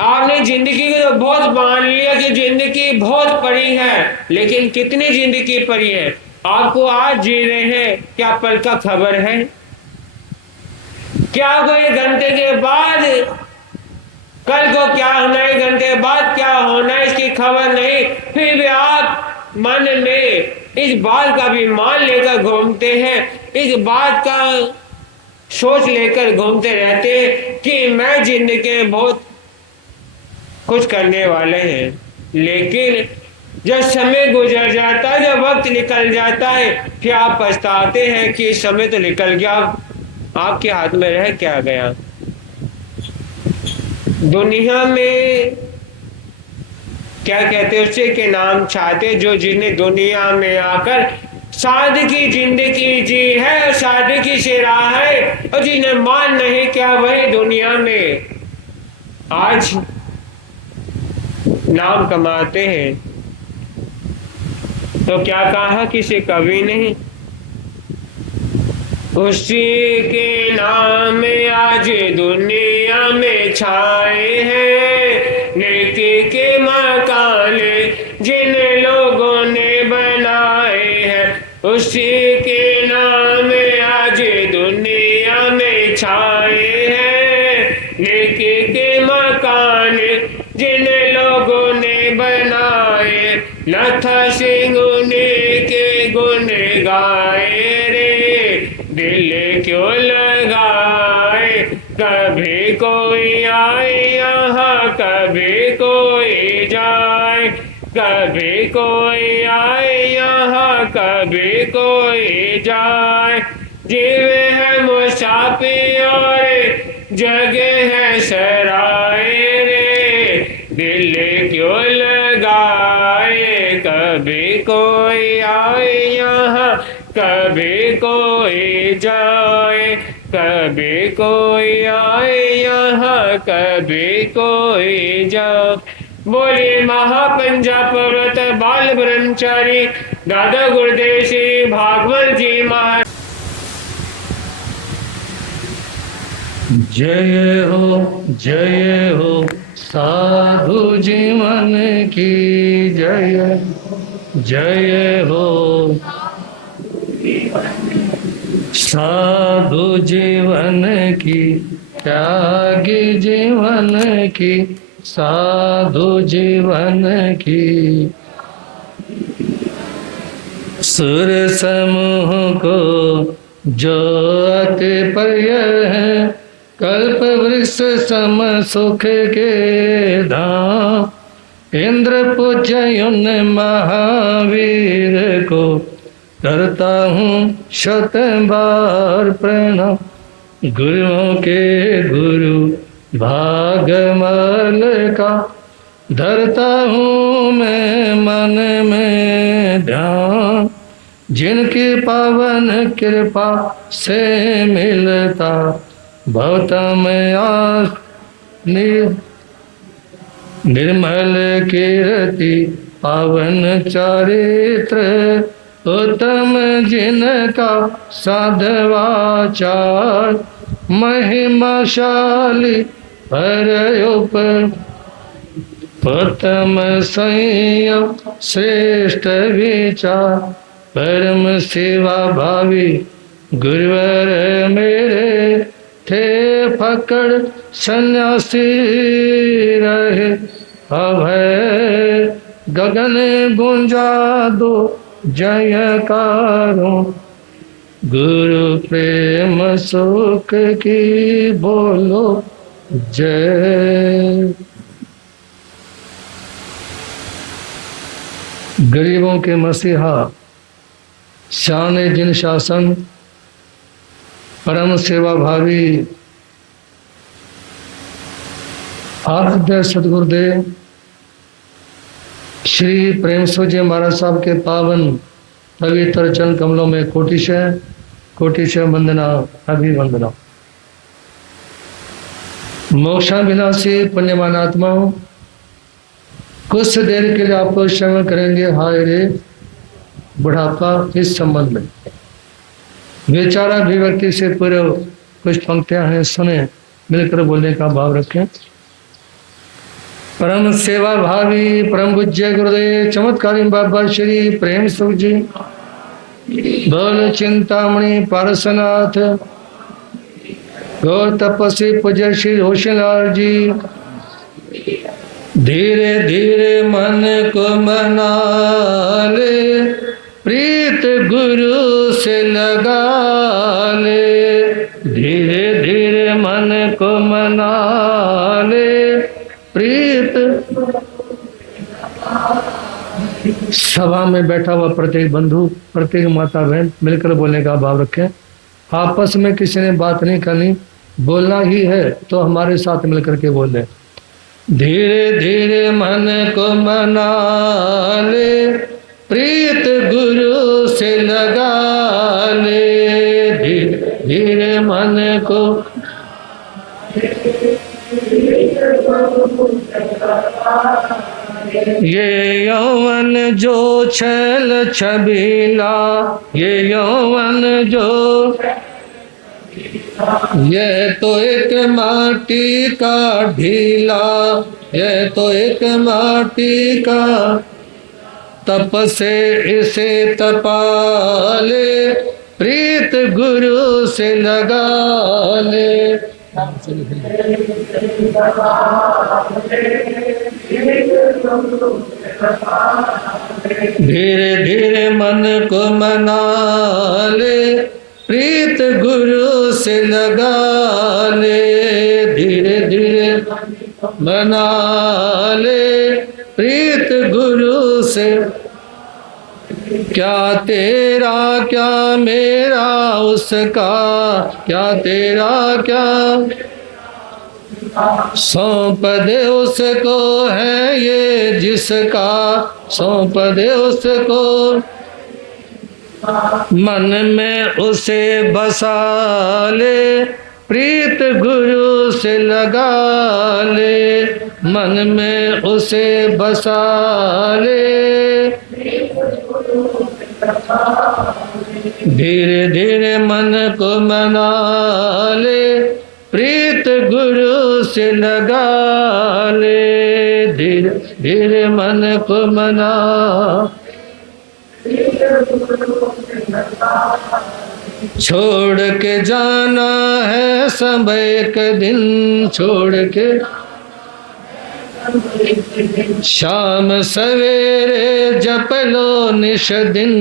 आपने जिंदगी को तो बहुत मान लिया कि जिंदगी बहुत बड़ी है, लेकिन कितनी जिंदगी बड़ी है? आपको आज जी रहे हैं, क्या पल का खबर है? क्या कोई घंटे के बाद कल को क्या होना है, घंटे बाद क्या होना है, इसकी खबर नहीं। फिर भी आप मन में इस बात का भी मान लेकर घूमते हैं, इस बात का सोच लेकर घूमते रहते हैं कि मैं जिंदगी में बहुत कुछ करने वाले हैं। लेकिन जब समय गुजर जाता है, जब वक्त निकल जाता है, फिर आप पछताते हैं कि समय तो निकल गया, आपके हाथ में रह क्या गया। दुनिया में क्या कहते हैं उसे के नाम चाहते, जो जिन्हें दुनिया में आकर सादगी जिंदगी जी है और सादगी से रहा है, और जिन्हें मान नहीं क्या वही दुनिया में आज नाम कमाते हैं। तो क्या कहा किसी कवि ने, उसी के नाम आज दुनिया में छाए हैं, नेकी के मकान जिन लोगों ने बनाए हैं। उसी के नाम आज दुनिया में छाए हैं, नेकी के मकान जिन लोगों ने बनाए। लथा सिंह के गुण गाए रे, दिल क्यों लगाए। कभी कोई आए यहाँ, कभी कोई जाए, कभी कोई आए यहाँ, कभी कोई जाए। जीवे है मुसाफिर और जगह है सराय रे, दिल क्यों लगाए। कभी कोई आए यहाँ, कभी कोई जाए, कभी कोई आए यहाँ, कभी कोई जाए। बोले महापंजा पर्वत बाल ब्रह्मचारी दादा गुरुदेव श्री भागवत जी महाराज। जय हो साधु जीवन की जय, जय हो साधु जीवन की, त्यागी जीवन की, साधु जीवन की। सुर समूह को जो अति प्रिय है, कल्प वृक्ष सम सुख के धाम। इंद्र पूज्य उन महावीर को करता हूँ शत बार प्रणाम। गुरुओं के गुरु भागमल का धरता हूँ मैं मन में ध्यान। जिनकी पावन कृपा से मिलता भवतम आस निर्मल कीर्ति पावन चारित्र। उत्तम जिनका साधवाचार महिमाशाली परयुप। उत्तम संयम श्रेष्ठ विचार परम सेवा भावी गुरुवर मेरे थे फकड़ सन्यासी रहे अभय। गगन गुंजा दो जयकारों गुरु प्रेम सुख की बोलो जय। गरीबों के मसीहा शान जिन शासन परम सेवा भावी आराध्य सदगुरुदेव श्री प्रेमसु जी महाराज साहब के पावन पवित्र चरण कमलों में कोटिशः वंदना अभिवंदना। मोक्षाभिलाषी पुण्यमान आत्माओं, कुछ देर के लिए आपको श्रवण करेंगे हाय रे बुढ़ापा इस संबंध में। विचाराभिव्यक्ति से पूर्व कुछ पंक्तियां हैं, सुने, मिलकर बोलने का भाव रखें। परम सेवा भावी परम पूज्य गुरुदेव चमत्कारी बाबा श्री प्रेम सुख जी, बोल चिंतामणि पारसनाथ, गौर तपस्वी पूज्य श्री होशियार जी। धीरे धीरे मन को मना ले, प्रीत गुरु से लगा ले। धीरे धीरे मन को मना ले, प्रीत। सभा में बैठा हुआ प्रत्येक बंधु, प्रत्येक माता बहन मिलकर बोलने का भाव रखें। आपस में किसी ने बात नहीं करनी, बोलना ही है तो हमारे साथ मिलकर के बोले। धीरे धीरे मन को मना ले, प्रीत गुरु से लगा ले। धीरे धीरे मन को ये यौवन जो छल छबीला, ये यौवन जो, ये तो एक माटी का ढीला, ये तो एक माटी का, तप से इसे तपा ले, प्रीत गुरु से लगा ले। धीरे धीरे मन को मना ले, प्रीत गुरु से लगा ले। धीरे धीरे मना ले, प्रीत गुरु से। क्या तेरा क्या मेरा उसका, क्या तेरा क्या, सौंप दे उसको है ये जिसका, सौंप दे उसको। मन में उसे बसा ले, प्रीत गुरु से लगा ले। मन में उसे बसा ले। धीरे धीरे मन को मना ले, प्रीत गुरु से लगा ले। धीरे धीरे मन को मना। छोड़ के जाना है सब एक दिन, छोड़ के शाम सवेरे जप लो निश दिन।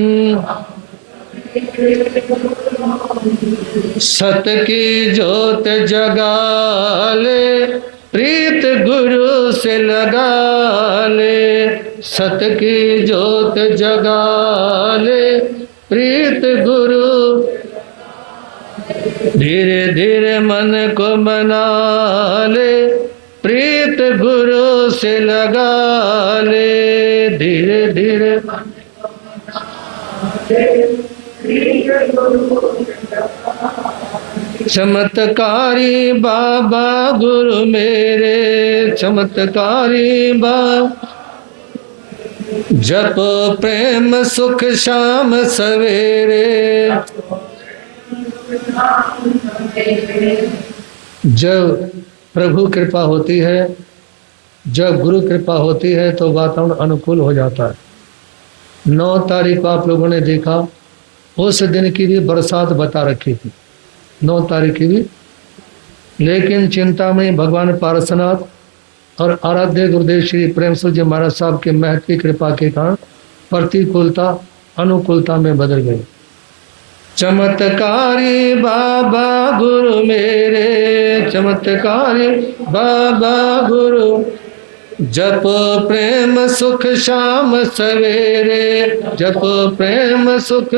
सत की जोत जगा ले, प्रीत गुरु से लगा ले। सत की जोत जगा ले, प्रीत गुरु। धीरे धीरे मन को मना ले, प्रीत गुरु से लगा ले। धीरे धीरे चमत्कारी बाबा गुरु मेरे, चमत्कारी बाबा। जप प्रेम सुख शाम सवेरे। जब प्रभु कृपा होती है, जब गुरु कृपा होती है तो वातावरण अनुकूल हो जाता है। 9 तारीख को आप लोगों ने देखा, उस दिन की भी बरसात बता रखी थी, 9 तारीख की भी। लेकिन चिंतामणि भगवान पारसनाथ और आराध्य गुरुदेव श्री प्रेमसु जी महाराज साहब के महत्व की कृपा के कारण प्रतिकूलता अनुकूलता में बदल गई। चमत्कारी बाबा गुरु मेरे, चमत्कारी बाबा गुरु, जप प्रेम सुख शाम सवेरे, जप प्रेम सुख,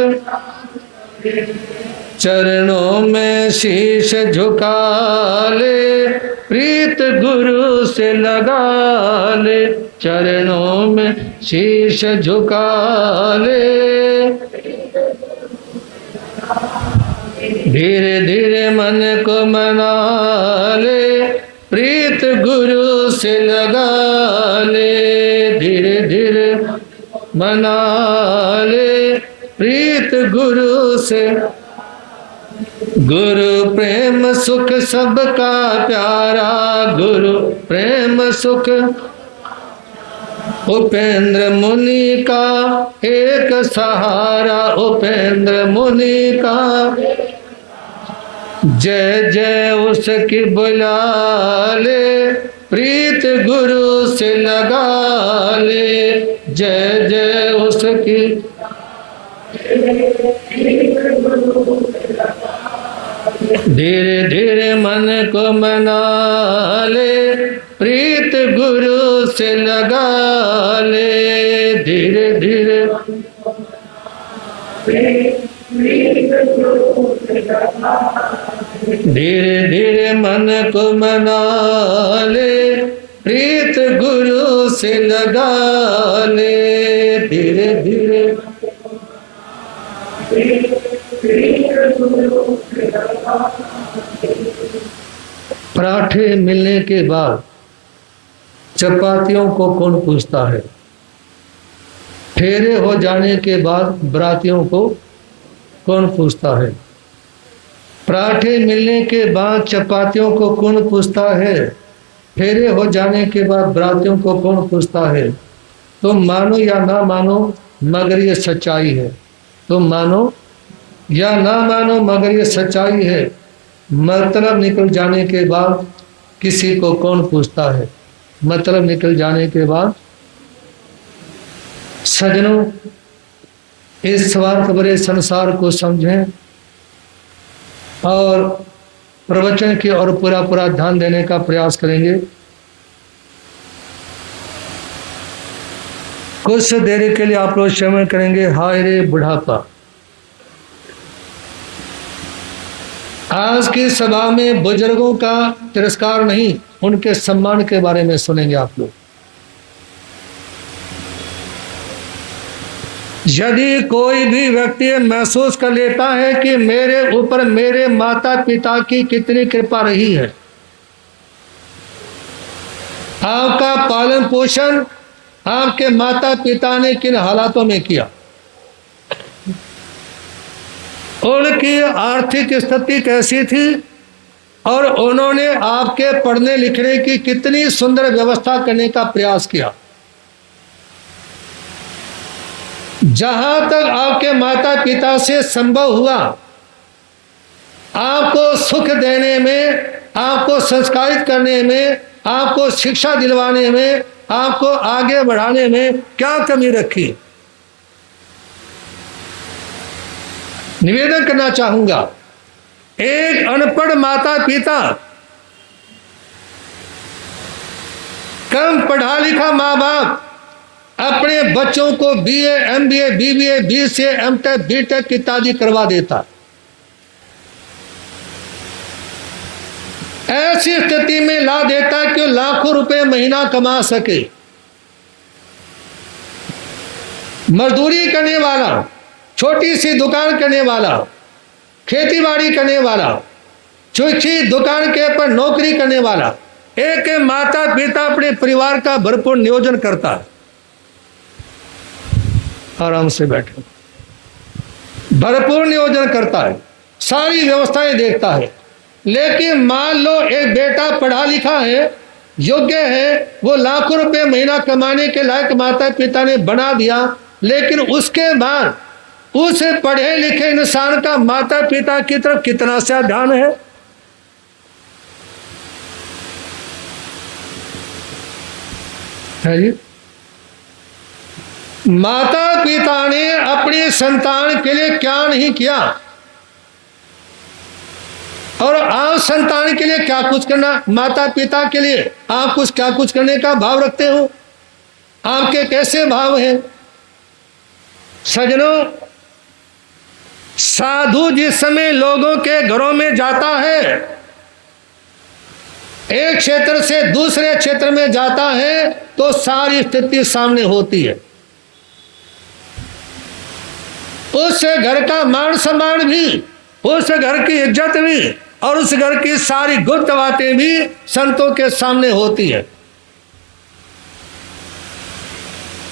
चरणों में शीश झुका ले, प्रीत गुरु से लगा ले, चरणों में शीश झुका ले। धीरे धीरे मन को मना ले, प्रीत गुरु से लगा ले, धीरे धीरे मना ले, प्रीत गुरु से। गुरु प्रेम सुख सबका प्यारा, गुरु प्रेम सुख, उपेंद्र मुनि का एक सहारा, उपेंद्र मुनि का। जय जय उसकी बुला ले, प्रीत गुरु से लगा ले, जय जय उसकी। धीरे धीरे मन को मना ले, प्रीत गुरु से लगा ले, धीरे धीरे। धीरे धीरे मन को मना ले, प्रीत गुरु से लगा ले, धीरे धीरे। पराठे मिलने के बाद चपातियों को कौन पूछता है? फेरे हो जाने के बाद बरातियों को कौन पूछता है? पराठे मिलने के बाद चपातियों को कौन पूछता है? फेरे हो जाने के बाद बरातियों को कौन पूछता है? तुम मानो या ना मानो मगर ये सच्चाई है। तुम मानो या ना मानो मगर ये सच्चाई है। मतलब निकल जाने के बाद किसी को कौन पूछता है? मतलब निकल जाने के बाद। सजनों, इस स्वार्थ भरे संसार को समझें और प्रवचन की ओर पूरा पूरा ध्यान देने का प्रयास करेंगे। कुछ देरी के लिए आप लोग श्रवण करेंगे। हाय रे बुढ़ापा। आज की सभा में बुजुर्गों का तिरस्कार नहीं, उनके सम्मान के बारे में सुनेंगे आप लोग। यदि कोई भी व्यक्ति महसूस कर लेता है कि मेरे ऊपर मेरे माता पिता की कितनी कृपा रही है, आपका पालन पोषण आपके माता पिता ने किन हालातों में किया, उनकी आर्थिक स्थिति कैसी थी और उन्होंने आपके पढ़ने लिखने की कितनी सुंदर व्यवस्था करने का प्रयास किया। जहां तक आपके माता पिता से संभव हुआ, आपको सुख देने में, आपको संस्कारित करने में, आपको शिक्षा दिलवाने में, आपको आगे बढ़ाने में क्या कमी रखी? निवेदन करना चाहूंगा, एक अनपढ़ माता पिता, कम पढ़ा लिखा माँ बाप अपने बच्चों को BA, MBA, BBA, BCA, MTech, BTech इत्यादि करवा देता। ऐसी स्थिति में ला देता कि लाखों रुपए महीना कमा सके। मजदूरी करने वाला, छोटी सी दुकान करने वाला, खेती बाड़ी करने वाला, छोटी दुकान के पर नौकरी करने वाला, एक माता पिता अपने परिवार का भरपूर नियोजन करता है। आराम से बैठे, भरपूर नियोजन करता है, सारी व्यवस्थाएं देखता है। लेकिन मान लो एक बेटा पढ़ा लिखा है, योग्य है, वो लाखों रुपए महीना कमाने के लायक माता पिता ने बना दिया, लेकिन उसके बाद उस पढ़े लिखे इंसान का माता पिता की तरफ कितना सा ध्यान है जी? माता पिता ने अपने संतान के लिए क्या नहीं किया? और आप संतान के लिए क्या कुछ करना, माता पिता के लिए आप कुछ क्या कुछ करने का भाव रखते हो? आपके कैसे भाव हैं? सजनों, साधु जिस समय लोगों के घरों में जाता है, एक क्षेत्र से दूसरे क्षेत्र में जाता है, तो सारी स्थिति सामने होती है। उस घर का मान सम्मान भी, उस घर की इज्जत भी और उस घर की सारी गुप्त बातें भी संतों के सामने होती है।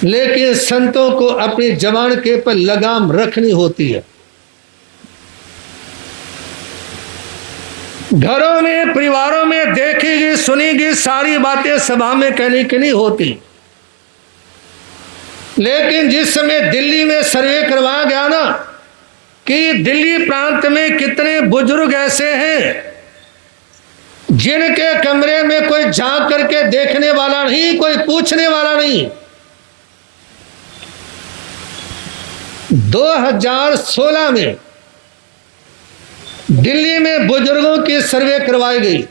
लेकिन संतों को अपनी जबान के पर लगाम रखनी होती है। घरों में, परिवारों में देखी गई सुनी गई सारी बातें सभा में कहने की नहीं होती। लेकिन जिस समय दिल्ली में सर्वे करवाया गया ना कि दिल्ली प्रांत में कितने बुजुर्ग ऐसे हैं जिनके कमरे में कोई झांक करके देखने वाला नहीं, कोई पूछने वाला नहीं। 2016 में दिल्ली में बुजुर्गों की सर्वे करवाई गई,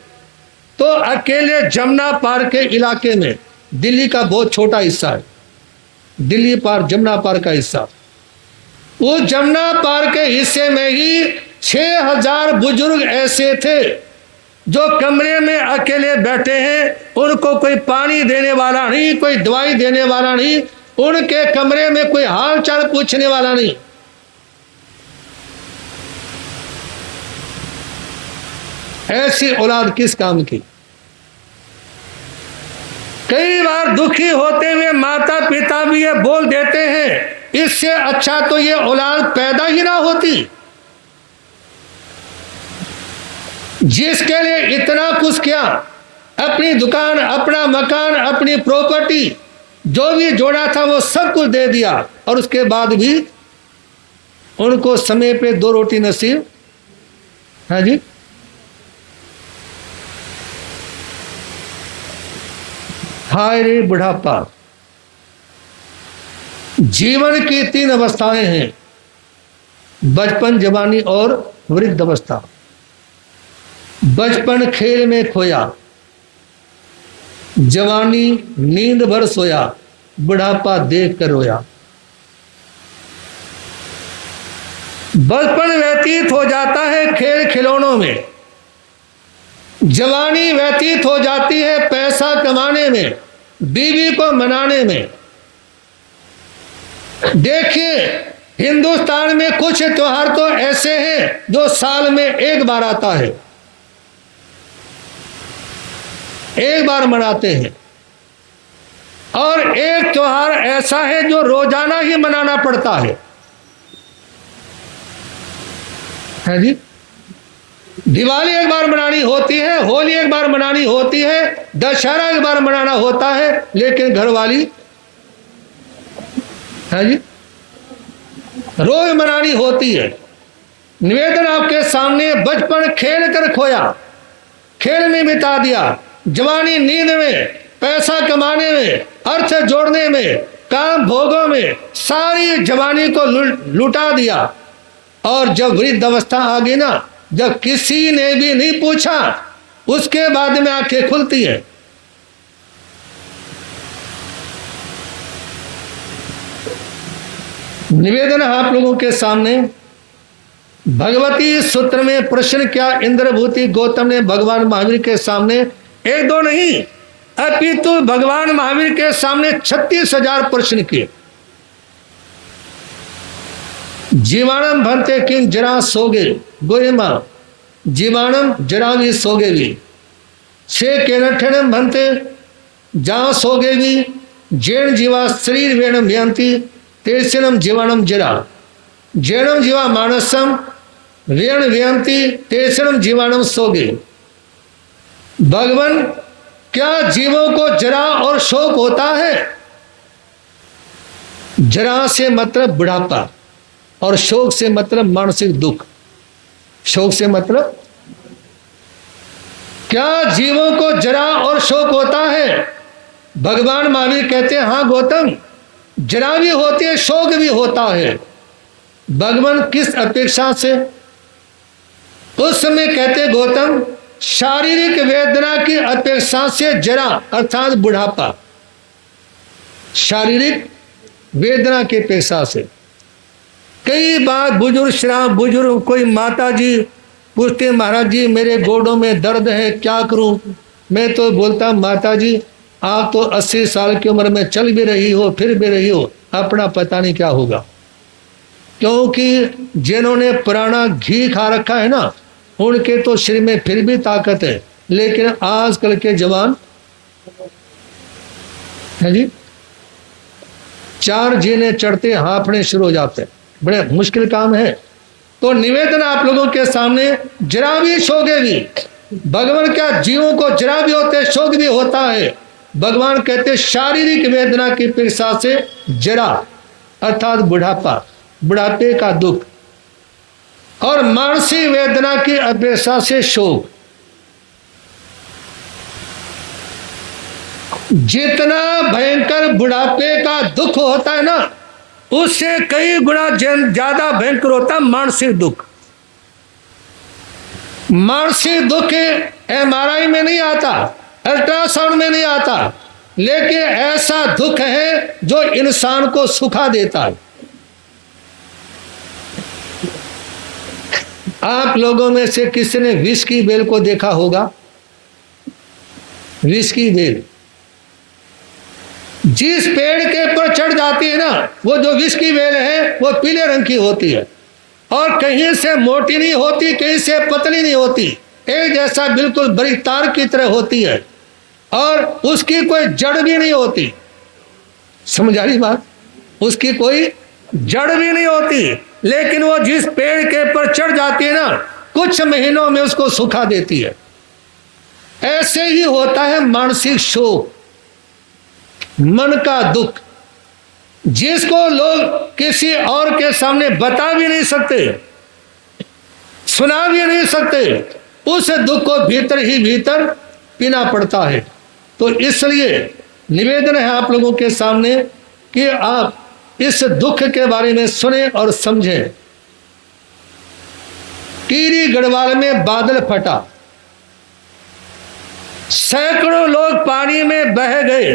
तो अकेले जमुना पार के इलाके में, दिल्ली का बहुत छोटा हिस्सा है, दिल्ली पार जमुना पार का हिस्सा, उस जमुना पार के हिस्से में ही 6000 बुजुर्ग ऐसे थे जो कमरे में अकेले बैठे हैं। उनको कोई पानी देने वाला नहीं, कोई दवाई देने वाला नहीं, उनके कमरे में कोई हाल चाल पूछने वाला नहीं। ऐसी औलाद किस काम की? कई बार दुखी होते हुए माता पिता भी ये बोल देते हैं, इससे अच्छा तो ये औलाद पैदा ही ना होती। जिसके लिए इतना कुछ किया, अपनी दुकान, अपना मकान, अपनी प्रॉपर्टी, जो भी जोड़ा था वो सब कुछ दे दिया, और उसके बाद भी उनको समय पे 2 रोटी नसीब है जी। हाय रे बुढ़ापा। जीवन की 3 अवस्थाएं हैं, बचपन, जवानी और वृद्ध अवस्था। बचपन खेल में खोया, जवानी नींद भर सोया, बुढ़ापा देख कर रोया। बचपन व्यतीत हो जाता है खेल खिलौनों में, जवानी व्यतीत हो जाती है पैसा कमाने में, बीवी को मनाने में। देखिए, हिंदुस्तान में कुछ त्योहार तो ऐसे हैं जो साल में एक बार आता है, एक बार मनाते हैं, और एक त्योहार ऐसा है जो रोजाना ही मनाना पड़ता है जी। दिवाली एक बार मनानी होती है, होली एक बार मनानी होती है, दशहरा एक बार मनाना होता है, लेकिन घरवाली है जी रोज मनानी होती है। निवेदन आपके सामने, बचपन खेल कर खोया, खेल में बिता दिया, जवानी नींद में, पैसा कमाने में, अर्थ जोड़ने में, काम भोगों में सारी जवानी को लुटा दिया। और जब वृद्ध अवस्था आ गई ना, जब किसी ने भी नहीं पूछा, उसके बाद में आंखें खुलती है। निवेदन आप लोगों के सामने, भगवती सूत्र में प्रश्न किया इंद्रभूति गौतम ने भगवान महावीर के सामने, 1-2 नहीं अपितु भगवान महावीर के सामने 36,000 प्रश्न किए। जीवाणम भंते किंग जरा सोगे गोहिमा, जीवाणम जरा भी सोगे भी, छे केनठनम भंते जहां सोगे भी, जैन जीवा शरीर वेणम व्यंती, तेसनम जीवाणम जरा, जैनम जीवा मानसम वेण व्यंती, तेसनम जीवाणम सोगे। भगवान, क्या जीवों को जरा और शोक होता है? जरा से मतलब बुढ़ापा, और शोक से मतलब मानसिक दुख। शोक से मतलब, क्या जीवों को जरा और शोक होता है? भगवान महावीर कहते हैं, हाँ गौतम, जरा भी होती है, शोक भी होता है। भगवान किस अपेक्षा से? उस समय कहते गौतम, शारीरिक वेदना की अपेक्षा से जरा अर्थात बुढ़ापा, शारीरिक वेदना की अपेक्षा से। कई बार बुजुर्ग श्राप बुजुर्ग कोई माता जी पूछते, महाराज जी मेरे गोडों में दर्द है, क्या करूं? मैं तो बोलता, माता जी आप तो 80 साल की उम्र में चल भी रही हो, फिर भी रही हो, अपना पता नहीं क्या होगा। क्योंकि जिन्होंने पुराना घी खा रखा है ना, उनके तो शरीर में फिर भी ताकत है, लेकिन आजकल के जवान है जी, 4 जीने चढ़ते हांफने शुरू हो जाते हैं, बड़े मुश्किल काम है। तो निवेदन आप लोगों के सामने, जरा भी शोकेगी, भगवान क्या जीवों को जरा भी होते शोक भी होता है। भगवान कहते शारीरिक वेदना की अपेक्षा से जरा अर्थात बुढ़ापा, बुढ़ापे का दुख, और मानसिक वेदना की अपेक्षा से शोक। जितना भयंकर बुढ़ापे का दुख होता है ना, उससे कई गुना ज्यादा भयंकर होता है मानसिक दुख। मानसिक दुख MRI में नहीं आता, अल्ट्रासाउंड में नहीं आता, लेकिन ऐसा दुख है जो इंसान को सुखा देता है। आप लोगों में से किसी ने विष की बेल को देखा होगा? विष की बेल जिस पेड़ के पर चढ़ जाती है ना, वो जो विष की बेल है वो पीले रंग की होती है, और कहीं से मोटी नहीं होती, कहीं से पतली नहीं होती, एक जैसा बिल्कुल बड़ी तार की तरह होती है, और उसकी कोई जड़ भी नहीं होती। समझ आ रही बात? उसकी कोई जड़ भी नहीं होती, लेकिन वो जिस पेड़ के पर चढ़ जाती है ना, कुछ महीनों में उसको सुखा देती है। ऐसे ही होता है मानसिक शोक, मन का दुख, जिसको लोग किसी और के सामने बता भी नहीं सकते, सुना भी नहीं सकते, उस दुख को भीतर ही भीतर पीना पड़ता है। तो इसलिए निवेदन है आप लोगों के सामने कि आप इस दुख के बारे में सुने और समझें। कीरी गढ़वाल में बादल फटा, सैकड़ों लोग पानी में बह गए,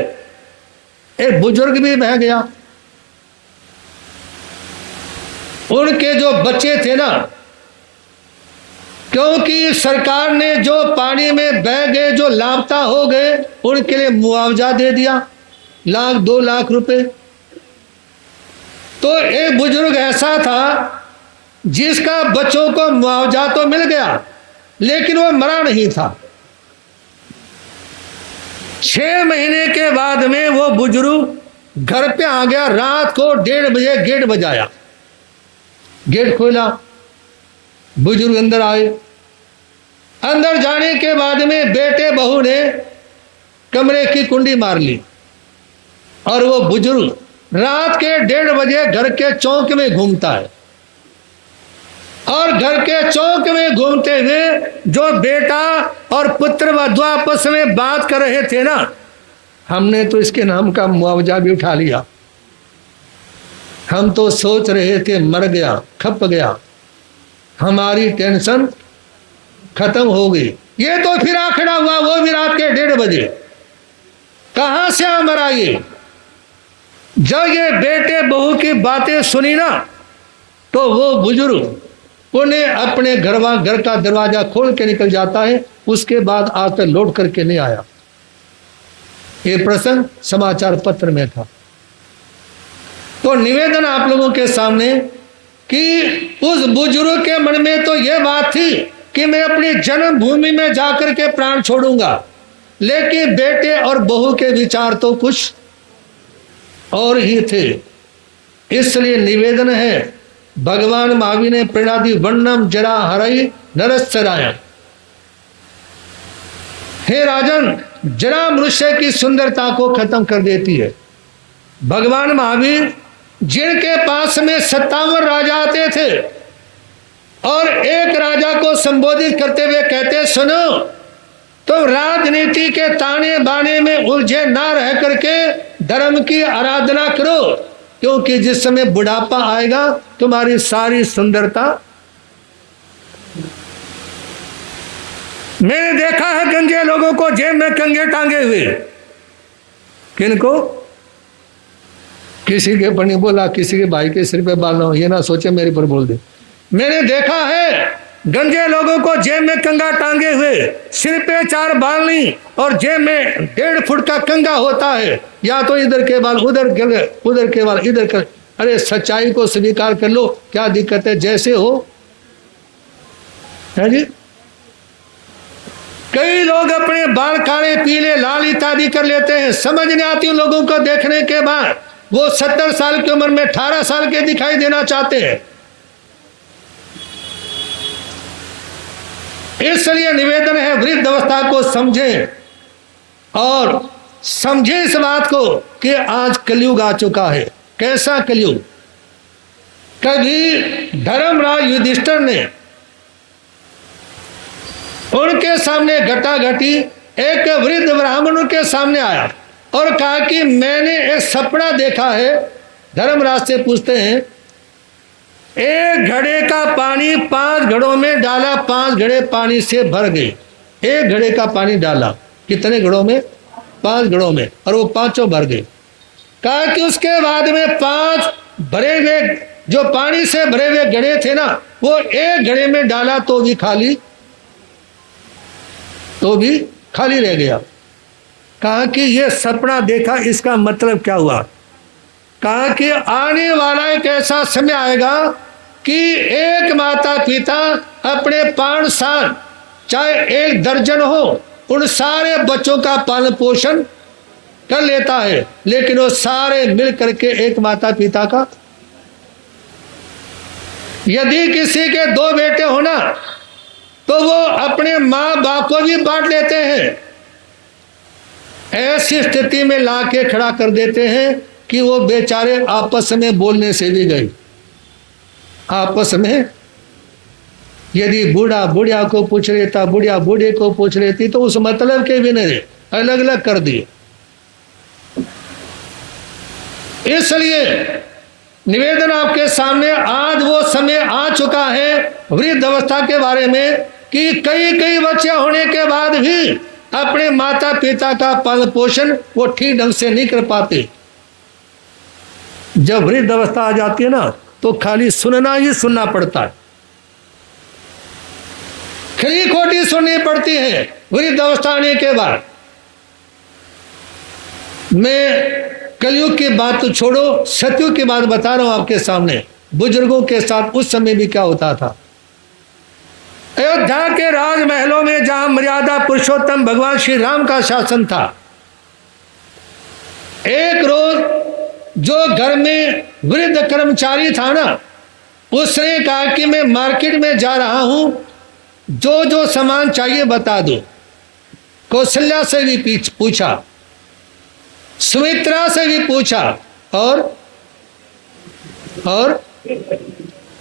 एक बुजुर्ग भी बह गया। उनके जो बच्चे थे ना, क्योंकि सरकार ने जो पानी में बह गए, जो लापता हो गए, उनके लिए मुआवजा दे दिया, 1-2 लाख रुपए। तो एक बुजुर्ग ऐसा था जिसका बच्चों को मुआवजा तो मिल गया, लेकिन वो मरा नहीं था। 6 महीने के बाद में वो बुजुर्ग घर पे आ गया। रात को 1:30 बजे गेट बजाया, गेट खोला, बुजुर्ग अंदर आए। अंदर जाने के बाद में बेटे बहू ने कमरे की कुंडी मार ली, और वो बुजुर्ग रात के 1:30 बजे घर के चौक में घूमता है, और घर के चौक में घूमते हुए जो बेटा और पुत्र वधू आपस में बात कर रहे थे ना, हमने तो इसके नाम का मुआवजा भी उठा लिया। हम तो सोच रहे थे मर गया, खप गया, हमारी टेंशन खत्म हो गई। ये तो फिर आखड़ा हुआ, वो भी रात के 1:30 बजे। कहां से मरा ये? जब ये बेटे बहू की बातें सुनी ना, तो वो बुजुर्ग उन्हें अपने घर का दरवाजा खोल के निकल जाता है। उसके बाद आज तक लौट करके नहीं आया। ये प्रसंग समाचार पत्र में था। तो निवेदन आप लोगों के सामने कि उस बुजुर्ग के मन में तो यह बात थी कि मैं अपनी जन्मभूमि में जाकर के प्राण छोड़ूंगा, लेकिन बेटे और बहू के विचार तो कुछ और ही थे। इसलिए निवेदन है, भगवान महावीर ने प्रेरणा दी, वर्णम जरा हरई नरसरायण। हे राजन, जरा मनुष्य की सुंदरता को खत्म कर देती है। भगवान महावीर जिनके पास में 57 राजा आते थे, और एक राजा को संबोधित करते हुए कहते, सुनो, तुम राजनीति के ताने बाने में उलझे ना रह करके धर्म की आराधना करो, क्योंकि जिस समय बुढ़ापा आएगा तुम्हारी सारी सुंदरता मैंने देखा है गंजे लोगों को जेब में कंगे टांगे हुए। किनको? किसी के पर नहीं बोला, किसी के भाई के सिर पे बाल ना हो, ये ना सोचे मेरे पर बोल दे। मैंने देखा है गंजे लोगों को जेब में कंगा टांगे हुए, सिर पे 4 बाल नहीं और जेब में 1.5 फुट का कंगा होता है, या तो इधर के बाल उधर के बाल इधर कर। अरे सच्चाई को स्वीकार कर लो, क्या दिक्कत है? जैसे हो है जी। कई लोग अपने बाल काले पीले लाल इत्यादि कर लेते हैं, समझ नहीं आती उन लोगों को देखने के बाद। वो 70 साल की उम्र में 18 साल के दिखाई देना चाहते हैं। इसलिए निवेदन है वृद्ध अवस्था को समझें और समझें इस बात को कि आज कलयुग आ चुका है। कैसा कलयुग? कभी धर्मराज युधिष्ठिर ने उनके सामने घटाघटी एक वृद्ध ब्राह्मण उनके सामने आया और कहा कि मैंने एक सपना देखा है। धर्मराज से पूछते हैं, एक घड़े का पानी 5 घड़ों में डाला, 5 घड़े पानी से भर गए। एक घड़े का पानी डाला, कितने घड़ों में? 5 घड़ों में, और वो 5 भर गए। कहा कि उसके बाद में 5 भरे हुए जो पानी से भरे हुए घड़े थे ना, वो एक घड़े में डाला तो भी खाली रह गया। कहा कि ये सपना देखा, इसका मतलब क्या हुआ? कहा कि आने वाला एक ऐसा समय आएगा कि एक माता पिता अपने 5 साल चाहे 1 दर्जन हो, उन सारे बच्चों का पालन पोषण कर लेता है, लेकिन वो सारे मिल करके एक माता पिता का, यदि किसी के 2 बेटे हो ना, तो वो अपने माँ बाप को भी बांट लेते हैं। ऐसी स्थिति में लाके खड़ा कर देते हैं कि वो बेचारे आपस में बोलने से भी गए। आपस में यदि बूढ़ा बुढ़िया को पूछ लेता, बुढ़िया बूढ़े को पूछ लेती, तो उस मतलब के भी नहीं, अलग अलग कर दिए। इसलिए निवेदन आपके सामने, आज वो समय आ चुका है वृद्ध अवस्था के बारे में कि कई बच्चे होने के बाद भी अपने माता पिता का पालन पोषण वो ठीक ढंग से नहीं कर पाते। जब वृद्ध अवस्था आ जाती है ना, तो खाली सुनना ही सुनना पड़ता है, खरी खोटी सुननी पड़ती है वृद्ध अवस्था आने के बाद। मैं कलयुग की बात तो छोड़ो, सतयुग की बात बता रहा हूं आपके सामने। बुजुर्गों के साथ उस समय भी क्या होता था। अयोध्या के राजमहलों में जहां मर्यादा पुरुषोत्तम भगवान श्री राम का शासन था, एक रोज जो घर में वृद्ध कर्मचारी था ना, उसने कहा कि मैं मार्केट में जा रहा हूं, जो सामान चाहिए बता दो। कौशल्या से भी पूछा, सुमित्रा से भी पूछा, और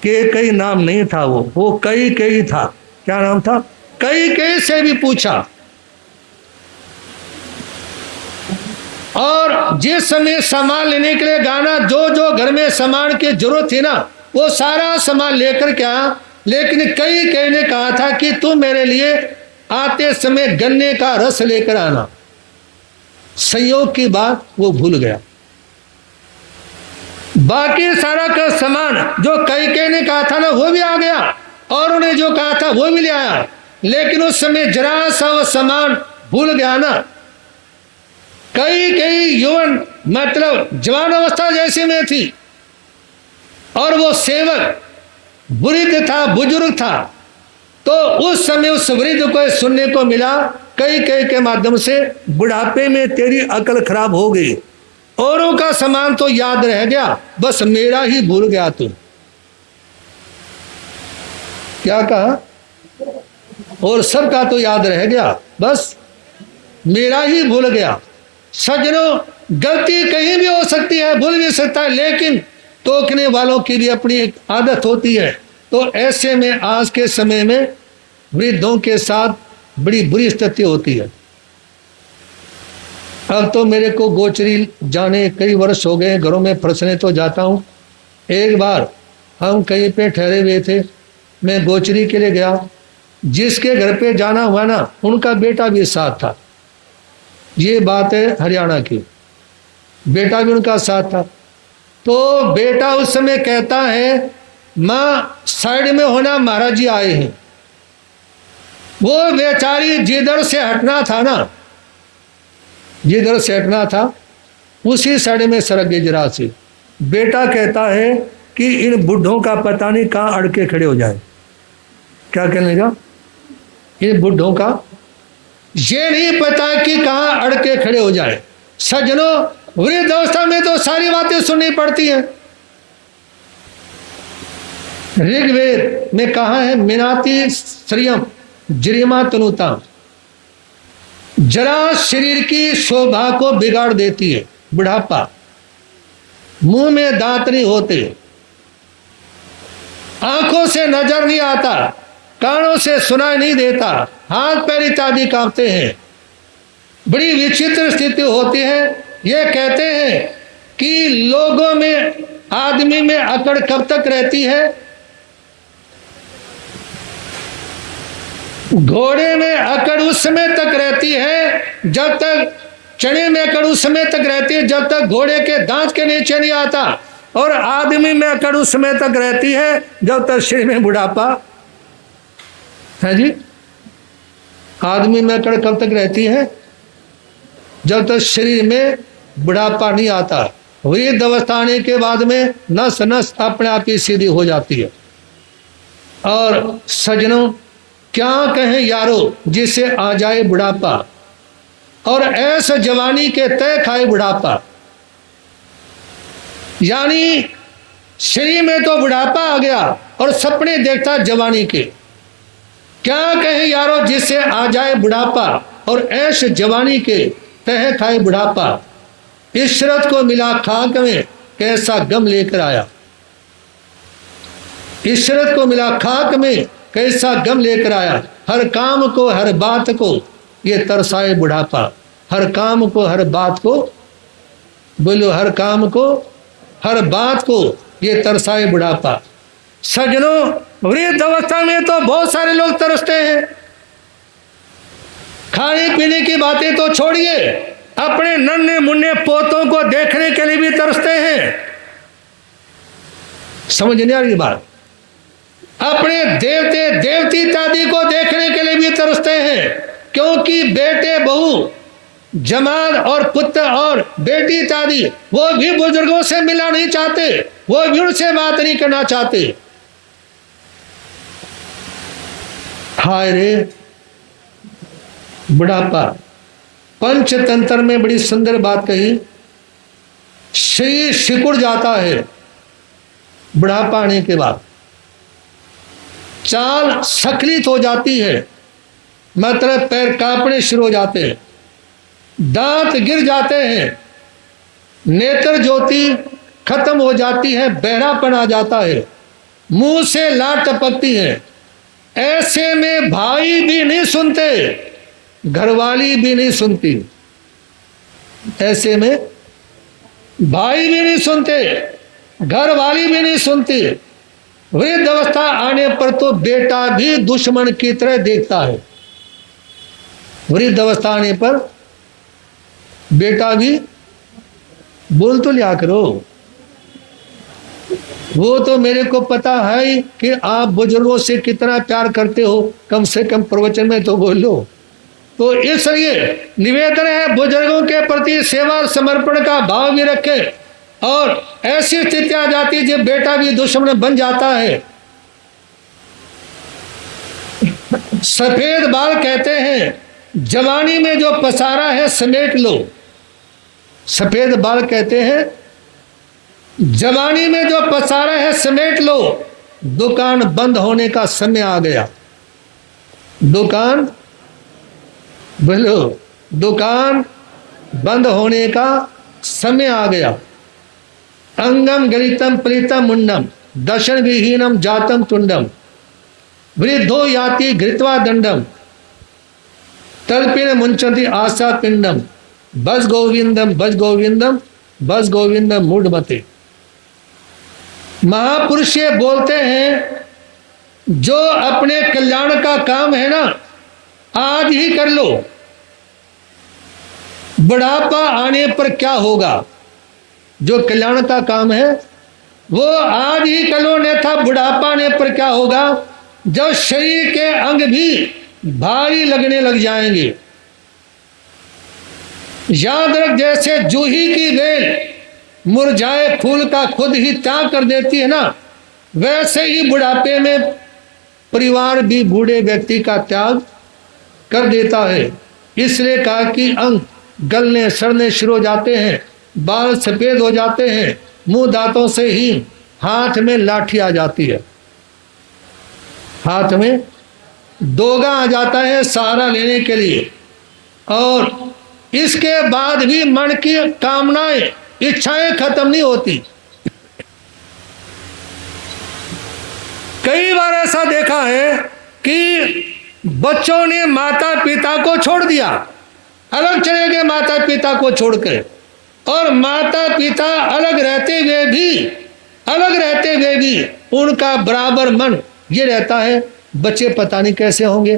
कई नाम नहीं था, वो कई था। क्या नाम था? कई से भी पूछा। और जिस समय सामान लेने के लिए गाना, जो घर में सामान की जरूरत थी ना, वो सारा सामान लेकर के आया। लेकिन कई ने कहा था कि तुम मेरे लिए आते समय गन्ने का रस लेकर आना। संयोग की बात वो भूल गया। बाकी सारा का सामान जो कई ने कहा था ना, वो भी आ गया, और उन्हें जो कहा था वो भी ले आया। लेकिन उस समय जरा सा वो सामान भूल गया ना। कई यौवन मतलब जवान अवस्था जैसी में थी, और वो सेवक वृद्ध था, बुजुर्ग था। तो उस समय उस वृद्ध को सुनने को मिला, कई के माध्यम से, बुढ़ापे में तेरी अकल खराब हो गई, औरों का सामान तो याद रह गया, बस मेरा ही भूल गया तू। क्या कहा? और सबका तो याद रह गया, बस मेरा ही भूल गया। सज्जनों, गलती कहीं भी हो सकती है, भूल भी सकता है, लेकिन टोकने वालों की भी अपनी एक आदत होती है। तो ऐसे में आज के समय में वृद्धों के साथ बड़ी बुरी स्थिति होती है। अब तो मेरे को गोचरी जाने कई वर्ष हो गए, घरों में फंसने तो जाता हूँ। एक बार हम कहीं पे ठहरे हुए थे, मैं गोचरी के लिए गया। जिसके घर पे जाना हुआ ना, उनका बेटा भी साथ था। ये बात है हरियाणा की, बेटा भी उनका साथ था। तो बेटा उस समय कहता है, माँ साइड में होना, महाराज जी आए हैं। वो बेचारी जिधर से हटना था ना, जिधर से हटना था उसी साइड में सड़क गई जरा सी। बेटा कहता है कि इन बुढ़ों का पता नहीं कहाँ अड़के खड़े हो जाए। क्या कहने का, इन बुढ़ों का ये नहीं पता कि कहाँ अड़के खड़े हो जाए। सज्जनों, वृद्ध अवस्था में तो सारी बातें सुननी पड़ती हैं। ऋग्वेद में कहा है, मिनाति श्रियम जरिमा तनुता, जरा शरीर की शोभा को बिगाड़ देती है। बुढ़ापा, मुंह में दांत नहीं होते, आंखों से नजर नहीं आता, कानों से सुनाई नहीं देता, हाथ पैर इत्यादि कांपते हैं, बड़ी विचित्र स्थिति होती है। ये कहते हैं कि लोगों में, आदमी में अकड़ कब तक रहती है? घोड़े में अकड़ उस समय तक रहती है जब तक, चने में अकड़ उस समय तक रहती है जब तक घोड़े के दांत के नीचे नहीं आता, और आदमी में अकड़ उस समय तक रहती है जब तक शरीर में बुढ़ापा है। जी, आदमी में अकड़ कब तक रहती है? जब तक शरीर में बुढ़ापा नहीं आता। वृद्ध अवस्था आने के बाद में नस नस अपने आप ही सीधी हो जाती है। और सज्जनों, क्या कहें यारो, जिसे आ जाए बुढ़ापा और ऐसा जवानी के तय खाए बुढ़ापा। यानी शरीर में तो बुढ़ापा आ गया और सपने देखता जवानी के। क्या कहें यारो, जिसे आ जाए बुढ़ापा और ऐश जवानी के तह खाए बुढ़ापा। इशरत को मिला खाक में, कैसा गम लेकर आया। इशरत को मिला खाक में, कैसा गम लेकर आया। हर काम को, हर बात को ये तरसाए बुढ़ापा। हर काम को, हर बात को, बोलो, हर काम को, हर बात को ये तरसाए बुढ़ापा। सज्जनों, वृद्ध अवस्था में तो बहुत सारे लोग तरसते हैं। खाने पीने की बातें तो छोड़िए, अपने नन्हे मुन्ने पोतों को देखने के लिए भी तरसते हैं। समझ नहीं आ रही बात? अपने देवते देवती इत्यादि को देखने के लिए भी तरसते हैं, क्योंकि बेटे बहू जमात और पुत्र और बेटी इत्यादि वो भी बुजुर्गों से मिलना नहीं चाहते, वो भी उनसे बात नहीं करना चाहते। हाय रे बुढ़ापा। पंचतंत्र में बड़ी सुंदर बात कही, शरीर सिकुड़ जाता है बुढ़ापा आने के बाद, चाल स्खलित हो जाती है, मतलब पैर कांपने शुरू हो जाते हैं, दांत गिर जाते हैं, नेत्र ज्योति खत्म हो जाती है, बहरापन आ जाता है, मुंह से लाट टपकती है। ऐसे में भाई भी नहीं सुनते, घरवाली भी नहीं सुनती। ऐसे में भाई भी नहीं सुनते, घरवाली भी नहीं सुनती। वृद्ध अवस्था आने पर तो बेटा भी दुश्मन की तरह देखता है। वृद्ध अवस्था आने पर बेटा भी, बोल तो लिया करो, वो तो मेरे को पता है कि आप बुजुर्गों से कितना प्यार करते हो, कम से कम प्रवचन में तो बोलो। तो इसलिए निवेदन है, बुजुर्गों के प्रति सेवा और समर्पण का भाव भी रखे। और ऐसी स्थिति आ जाती है जब बेटा भी दुश्मन बन जाता है। सफेद बाल कहते हैं, जवानी में जो पसारा है समेट लो। सफेद बाल कहते हैं, जवानी में जो पसारा है समेट लो, दुकान बंद होने का समय आ गया। दुकान बोलो, दुकान बंद होने का समय आ गया। अंगम गलितम प्रीतम मुंडम, दर्शन विहीनम जातम तुंडम, वृद्धो याति घृत्वा दंडम, तल्पिन मुंचति आशा पिंडम, बस गोविंदम बस गोविंदम बस गोविंदम मूढ़मते। महापुरुष ये बोलते हैं जो अपने कल्याण का काम है ना, आज ही कर लो। बुढ़ापा आने पर क्या होगा? जो कल्याण का काम है वो आज ही कर लो, नहीं था बुढ़ापा आने पर क्या होगा? जब शरीर के अंग भी भारी लगने लग जाएंगे। याद रख, जैसे जूही की बेल मुरझाए फूल का खुद ही त्याग कर देती है ना, वैसे ही बुढ़ापे में परिवार भी बूढ़े व्यक्ति का त्याग कर देता है। इसलिए कहा कि अंग गलने सड़ने शुरू हो जाते हैं, बाल सफेद हो जाते हैं, मुंह दांतों से ही हाथ में लाठी आ जाती है, हाथ में दोगा आ जाता है सहारा लेने के लिए। और इसके बाद भी मन की कामनाएं, इच्छाएं खत्म नहीं होती। कई बार ऐसा देखा है कि बच्चों ने माता पिता को छोड़ दिया, अलग चले गए माता पिता को छोड़कर, और माता पिता अलग रहते हुए भी उनका बराबर मन ये रहता है बच्चे पता नहीं कैसे होंगे,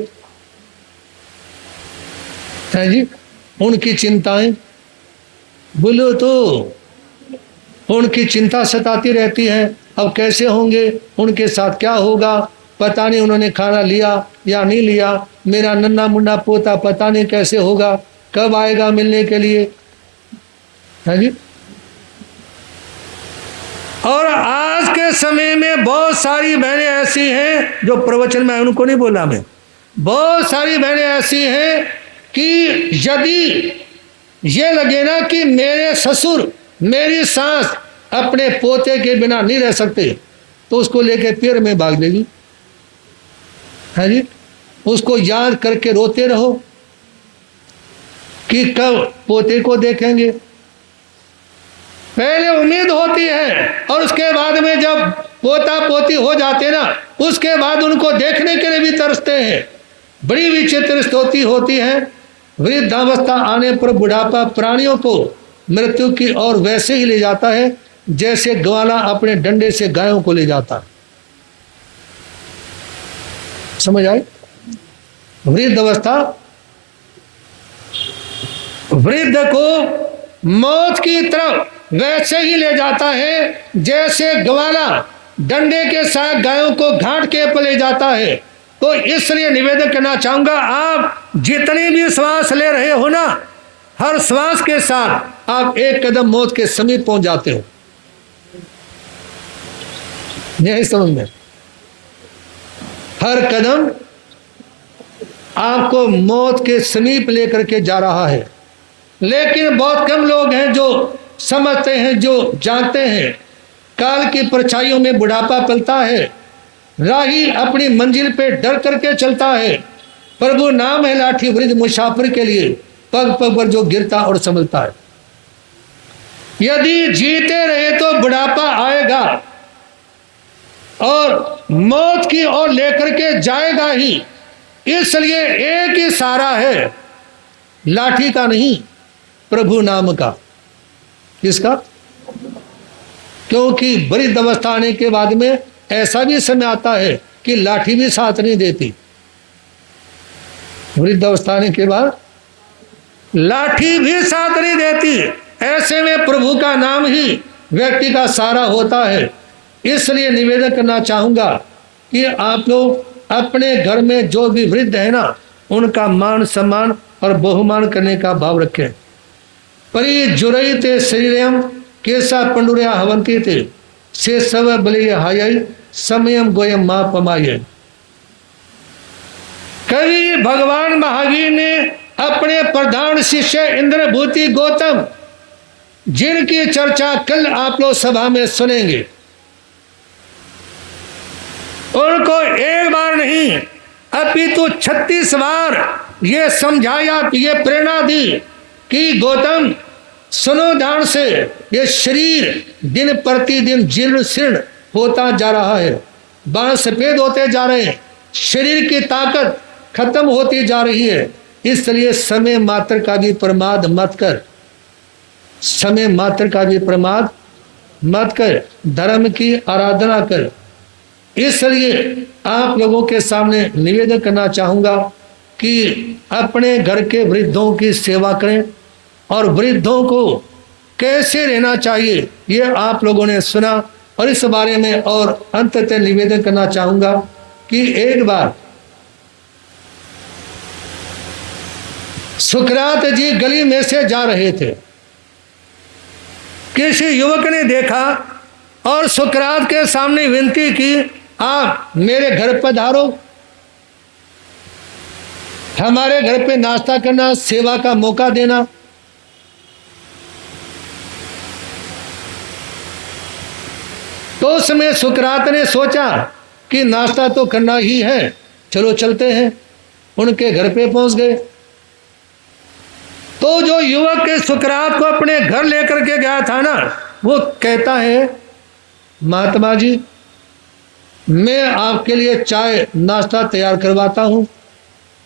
है जी। उनकी चिंताएं, बोलो तो उनकी चिंता सताती रहती है, अब कैसे होंगे, उनके साथ क्या होगा, पता नहीं उन्होंने खाना लिया या नहीं लिया, मेरा नन्ना मुन्ना पोता पता नहीं कैसे होगा, कब आएगा मिलने के लिए, है जी। और आज के समय में बहुत सारी बहनें ऐसी हैं, जो प्रवचन में उनको नहीं बोला मैं, बहुत सारी बहनें ऐसी हैं कि यदि ये लगे ना कि मेरे ससुर मेरी सास अपने पोते के बिना नहीं रह सकते, तो उसको लेके पैर में भाग देगी, है जी। उसको याद करके रोते रहो कि कब पोते को देखेंगे। पहले उम्मीद होती है, और उसके बाद में जब पोता पोती हो जाते ना, उसके बाद उनको देखने के लिए भी तरसते हैं। बड़ी विचित्र स्थिति होती है। वृद्धावस्था आने पर बुढ़ापा प्राणियों को मृत्यु की ओर वैसे ही ले जाता है जैसे ग्वाला अपने डंडे से गायों को ले जाता है। समझ आए? वृद्धावस्था वृद्ध को मौत की तरफ वैसे ही ले जाता है जैसे ग्वाला डंडे के साथ गायों को घाट के पर ले जाता है। तो इसलिए निवेदन करना चाहूंगा, आप जितनी भी श्वास ले रहे हो ना, हर श्वास के साथ आप एक कदम मौत के समीप पहुंच जाते हो। यही समझ में, हर कदम आपको मौत के समीप लेकर के जा रहा है। लेकिन बहुत कम लोग हैं जो समझते हैं, जो जानते हैं। काल की परछाइयों में बुढ़ापा पलता है, राही अपनी मंजिल पे डर करके चलता है। प्रभु नाम है लाठी वृद्ध मुसाफिर के लिए, पग पग पर जो गिरता और संभलता है। यदि जीते रहे तो बुढ़ापा आएगा और मौत की ओर लेकर के जाएगा ही। इसलिए एक ही सहारा है, लाठी का नहीं, प्रभु नाम का। किसका? क्योंकि वृद्ध अवस्था आने के बाद में ऐसा भी समय आता है कि लाठी भी साथ नहीं देती। वृद्ध अवस्था आने के बाद लाठी भी साथ नहीं देती। ऐसे में प्रभु का नाम ही व्यक्ति का सहारा होता है। इसलिए निवेदन करना चाहूंगा कि आप लोग अपने घर में जो भी वृद्ध है ना, उनका मान सम्मान और बहुमान करने का भाव रखें। परि जुरई ते शरीरम केसा पंडुरिया हवंती थे से सब बलि हाय समयम गोयम मां पमाये। कवि भगवान महावीर ने अपने प्रधान शिष्य इंद्रभूति गौतम, जिनकी चर्चा कल आप लोग सभा में सुनेंगे, उनको एक बार नहीं अपितु 36 बार ये समझाया, ये प्रेरणा दी कि गौतम सुनो ध्यान से, ये शरीर दिन प्रतिदिन जीर्ण शीर्ण होता जा रहा है, बाल सफेद होते जा रहे हैं, शरीर की ताकत खत्म होती जा रही है। इसलिए समय मात्र का भी प्रमाद मत कर, समय मात्र का भी प्रमाद मत कर, धर्म की आराधना कर, इसलिए आप लोगों के सामने निवेदन करना चाहूँगा कि अपने घर के वृद्धों की सेवा करें और वृद्धों को कैसे रहना चाहिए ये आप लोगों ने सुना। और इस बारे में और अंततः निवेदन करना चाहूँगा कि एक बार सुकरात जी गली में से जा रहे थे। किसी युवक ने देखा और सुकरात के सामने विनती की, आप मेरे घर पधारो, हमारे घर पे नाश्ता करना, सेवा का मौका देना। तो उसमें सुकरात ने सोचा कि नाश्ता तो करना ही है, चलो चलते हैं। उनके घर पे पहुंच गए तो जो युवक के सुकरात को अपने घर लेकर के गया था ना, वो कहता है, महात्मा जी मैं आपके लिए चाय नाश्ता तैयार करवाता हूं।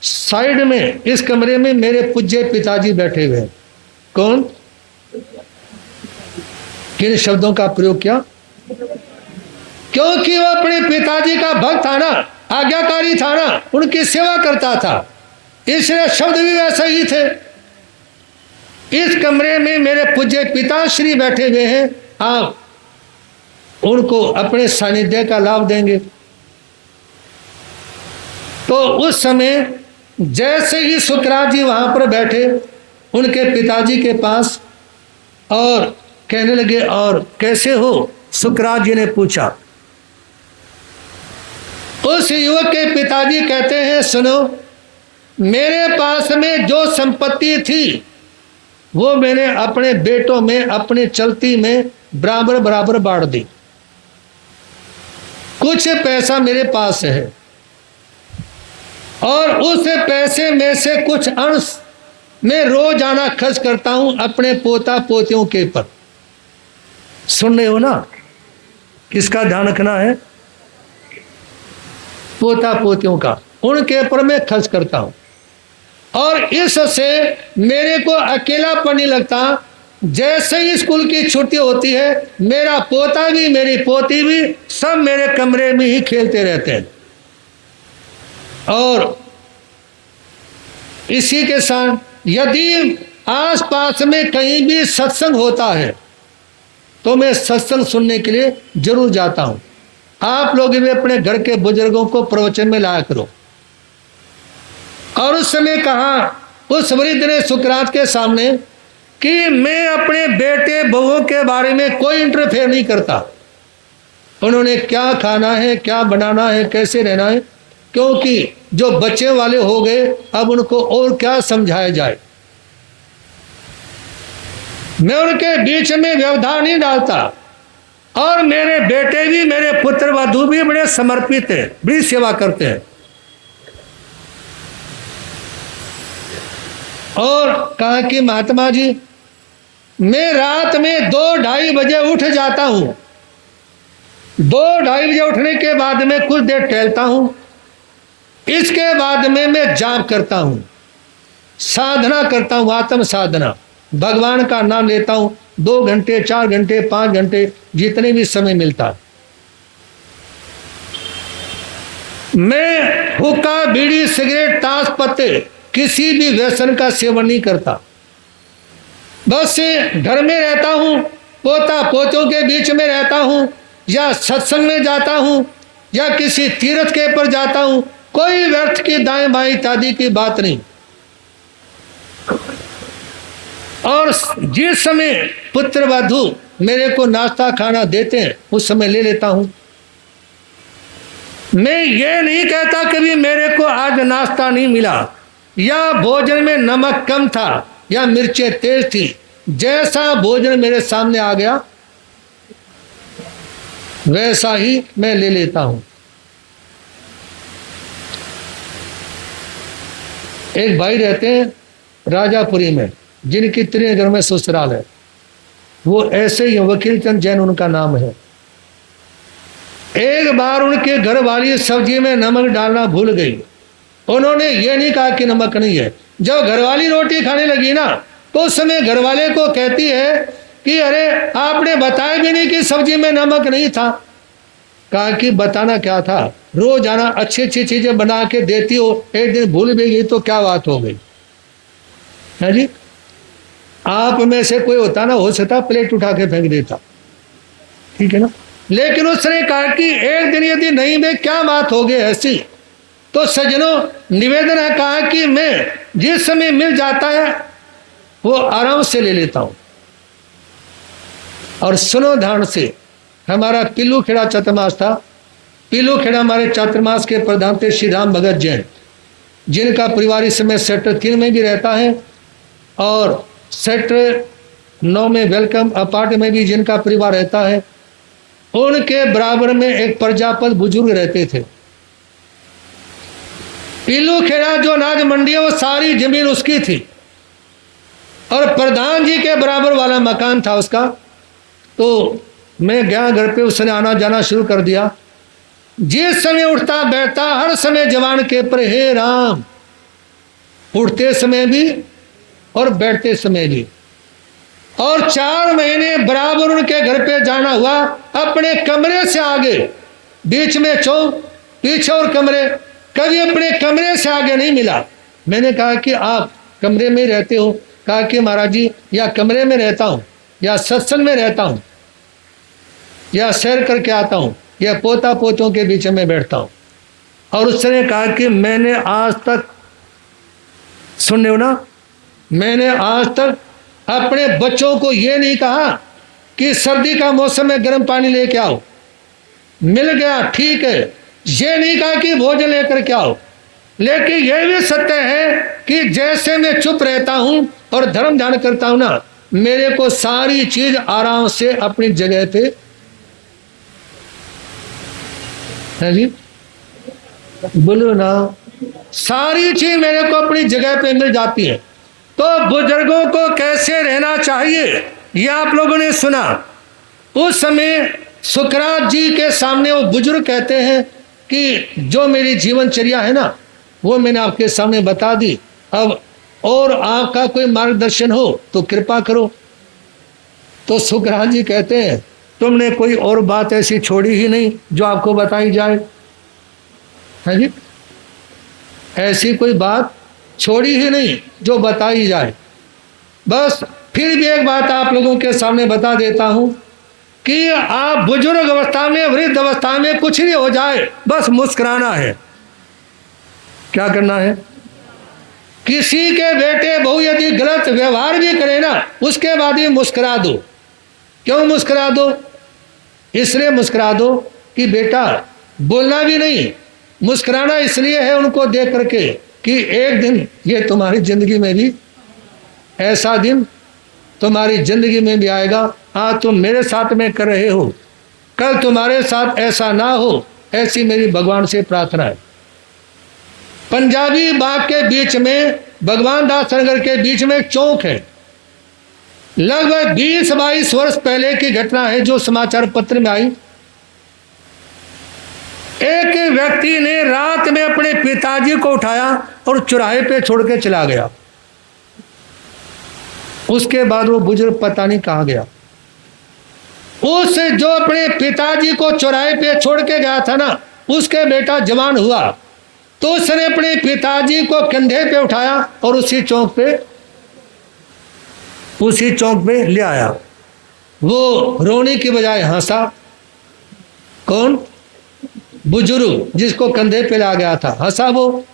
साइड में इस कमरे में मेरे पूज्य पिताजी बैठे हुए हैं। कौन? किन शब्दों का प्रयोग किया? क्योंकि वो अपने पिताजी का भक्त था ना, आज्ञाकारी था ना, उनकी सेवा करता था, इसलिए शब्द भी वैसे ही थे। इस कमरे में मेरे पूज्य पिताश्री बैठे हुए हैं, आप उनको अपने सानिध्य का लाभ देंगे। तो उस समय जैसे ही सुकरात जी वहां पर बैठे उनके पिताजी के पास और कहने लगे, और कैसे हो? सुकरात जी ने पूछा। उस युवक के पिताजी कहते हैं, सुनो, मेरे पास में जो संपत्ति थी वो मैंने अपने बेटों में, अपनी चलती में बराबर बराबर बांट दी। कुछ पैसा मेरे पास है और उस पैसे में से कुछ अंश मैं रोजाना खर्च करता हूं अपने पोता पोतियों के पर। सुन रहे हो ना? किसका ध्यान रखना है? पोता पोतियों का, उनके ऊपर मैं खर्च करता हूं और इससे मेरे को अकेलापन नहीं लगता। जैसे ही स्कूल की छुट्टी होती है, मेरा पोता भी मेरी पोती भी सब मेरे कमरे में ही खेलते रहते हैं। और इसी के साथ यदि आसपास में कहीं भी सत्संग होता है तो मैं सत्संग सुनने के लिए जरूर जाता हूं। आप लोग भी अपने घर के बुजुर्गों को प्रवचन में लाया करो। और उस समय कहा उस वृद्ध ने सुकरात के सामने कि मैं अपने बेटे बहुओं के बारे में कोई इंटरफेयर नहीं करता। उन्होंने क्या खाना है, क्या बनाना है, कैसे रहना है, क्योंकि जो बच्चे वाले हो गए अब उनको और क्या समझाया जाए। मैं उनके बीच में व्यवधान नहीं डालता और मेरे बेटे भी, मेरे पुत्र वधू भी बड़े समर्पित हैं, बड़ी सेवा करते हैं। और कहा कि महात्मा जी मैं रात में 2-2:30 बजे उठ जाता हूं। 2-2:30 बजे उठने के बाद में कुछ देर टहलता हूं, इसके बाद में मैं जाप करता हूं, साधना करता हूं, आत्म साधना, भगवान का नाम लेता हूं 2 घंटे, 4 घंटे, 5 घंटे, जितने भी समय मिलता है। मैं हुक्का, बीड़ी, सिगरेट, ताश पत्ते किसी भी व्यसन का सेवन नहीं करता। बस घर में रहता हूं, पोता पोतों के बीच में रहता हूं, या सत्संग में जाता हूं, या किसी तीर्थ के पर जाता हूं। कोई व्यर्थ की दाएं बाएं इत्यादि की बात नहीं। और जिस समय पुत्र वधू मेरे को नाश्ता खाना देते हैं उस समय ले लेता हूं। मैं ये नहीं कहता कभी मेरे को आज नाश्ता नहीं मिला, या भोजन में नमक कम था, या मिर्चें तेज थी। जैसा भोजन मेरे सामने आ गया वैसा ही मैं ले लेता हूं। एक भाई रहते हैं राजापुरी में, जिनकी त्रिनगर में ससुराल है। वो ऐसे ही वकील चंद जैन उनका नाम है। एक बार उनके घर वाली सब्जी में नमक डालना भूल गई। उन्होंने ये नहीं कहा कि नमक नहीं है। जब घरवाली रोटी खाने लगी ना तो उस समय घरवाले को कहती है कि अरे आपने बताया भी नहीं कि सब्जी में नमक नहीं था। कहा कि बताना क्या था, रोज आना अच्छी अच्छी चीजें बना के देती हो, एक दिन भूल भी गई तो क्या बात हो गई है जी। आप में से कोई होता ना, हो सकता प्लेट उठा के फेंक देता, ठीक है ना। लेकिन उसने कहा कि एक दिन यदि नहीं में क्या बात हो गई ऐसी, तो सज्जनों निवेदन है, कहा कि मैं जिस समय मिल जाता है वो आराम से ले लेता हूं। और सुनो ध्यान से, हमारा पिल्लू खेड़ा चातुर्मास था। पिल्लू खेड़ा हमारे चातुर्मास के प्रधान थे श्री राम भगत जैन, जिनका परिवार इस समय सेक्टर 3 में भी रहता है और सेक्टर 9 में वेलकम अपार्ट में भी जिनका परिवार रहता है। उनके बराबर में एक प्रजापत बुजुर्ग रहते थे। पिल्लू खेड़ा जो अनाज मंडी है वो सारी जमीन उसकी थी और प्रधान जी के बराबर वाला मकान था उसका। तो मैं गया घर पे, उसने आना जाना शुरू कर दिया। जिस समय उठता बैठता हर समय जवान के पर हे राम, उठते समय भी और बैठते समय भी। और 4 महीने बराबर उनके घर पे जाना हुआ, अपने कमरे से आगे, बीच में चौक, पीछे और कमरे, कभी अपने कमरे से आगे नहीं मिला। मैंने कहा कि आप कमरे में रहते हो? कहा कि महाराज जी या कमरे में रहता हूँ, या सत्संग में रहता हूँ, या सैर करके आता हूँ, या पोता पोतों के बीच में बैठता हूँ। और उसने कहा कि मैंने आज तक, सुन रहे हो ना, मैंने आज तक अपने बच्चों को ये नहीं कहा कि सर्दी का मौसम में गर्म पानी लेके आओ, मिल गया ठीक है। ये नहीं कहा कि भोजन लेकर के आओ। लेकिन यह भी सत्य है कि जैसे मैं चुप रहता हूं और धर्म ध्यान करता हूं ना, मेरे को सारी चीज आराम से अपनी जगह पे है जी, बोलो ना, सारी चीज मेरे को अपनी जगह पे मिल जाती है। तो बुजुर्गों को कैसे रहना चाहिए ये आप लोगों ने सुना। उस समय सुकरात जी के सामने वो बुजुर्ग कहते हैं कि जो मेरी जीवनचर्या है ना वो मैंने आपके सामने बता दी, अब और आपका कोई मार्गदर्शन हो तो कृपा करो। तो सुकरात जी कहते हैं तुमने कोई और बात ऐसी छोड़ी ही नहीं जो आपको बताई जाए, है जी, ऐसी कोई बात छोड़ी ही नहीं जो बताई जाए। बस फिर भी एक बात आप लोगों के सामने बता देता हूं कि आप बुजुर्ग अवस्था में, वृद्ध अवस्था में कुछ नहीं हो जाए, बस मुस्कुराना है। क्या करना है? किसी के बेटे बहू यदि गलत व्यवहार भी करे ना, उसके बाद ही मुस्कुरा दो। क्यों मुस्कुरा दो? इसलिए मुस्कुरा दो कि बेटा बोलना भी नहीं, मुस्कुराना इसलिए है उनको देख करके कि एक दिन ये तुम्हारी जिंदगी में भी, ऐसा दिन तुम्हारी जिंदगी में भी आएगा। आज तुम मेरे साथ में कर रहे हो, कल तुम्हारे साथ ऐसा ना हो, ऐसी मेरी भगवान से प्रार्थना है। पंजाबी बाग के बीच में, भगवान दास नगर के बीच में एक चौक है। लगभग 20-22 वर्ष पहले की घटना है जो समाचार पत्र में आई। एक व्यक्ति ने रात में अपने पिताजी को उठाया और चौराहे पे छोड़ के चला गया। उसके बाद वो बुजुर्ग पता नहीं कहाँ गया। उस जो अपने पिताजी को चौराहे पे छोड़ के गया था ना, उसके बेटा जवान हुआ तो उसने अपने पिताजी को कंधे पे उठाया और उसी चौक पे ले आया। वो रोने की बजाय हंसा। कौन? बुजुर्ग जिसको कंधे पे ला गया था, हंसा वो।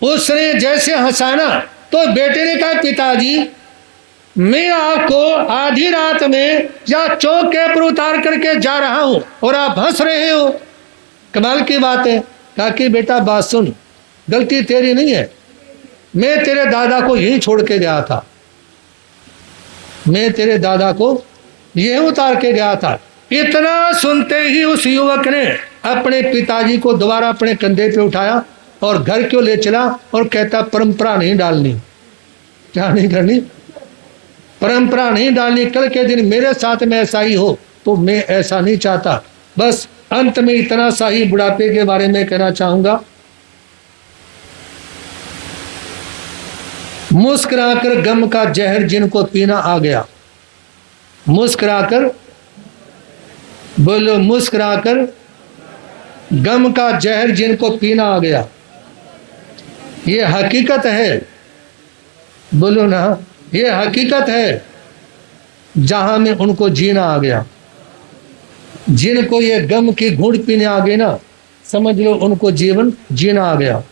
उसने जैसे हंसा ना तो बेटे ने कहा पिताजी मैं आपको आधी रात में या चौक के ऊपर उतार करके जा रहा हूं और आप हंस रहे हो, कमाल की बात है। कहा कि बेटा बात सुन, गलती तेरी नहीं है, मैं तेरे दादा को यहीं छोड़ के गया था, मैं तेरे दादा को यहीं उतार के गया था। इतना सुनते ही उस युवक ने अपने पिताजी को दोबारा अपने कंधे पे उठाया और घर क्यों ले चला और कहता परंपरा नहीं डालनी। क्या नहीं करनी? परंपरा नहीं डालनी। कल के दिन मेरे साथ में ऐसा ही हो तो मैं ऐसा नहीं चाहता। बस अंत में इतना सा ही बुढ़ापे के बारे में कहना चाहूंगा। मुस्कुराकर गम का जहर जिनको पीना आ गया, मुस्कुराकर बोलो, मुस्कुराकर गम का जहर जिनको पीना आ गया, ये हकीकत है, बोलो ना, ये हकीकत है। जहां में उनको जीना आ गया, जिनको ये गम की घूंट पीने आ गई ना, समझ लो उनको जीवन जीना आ गया।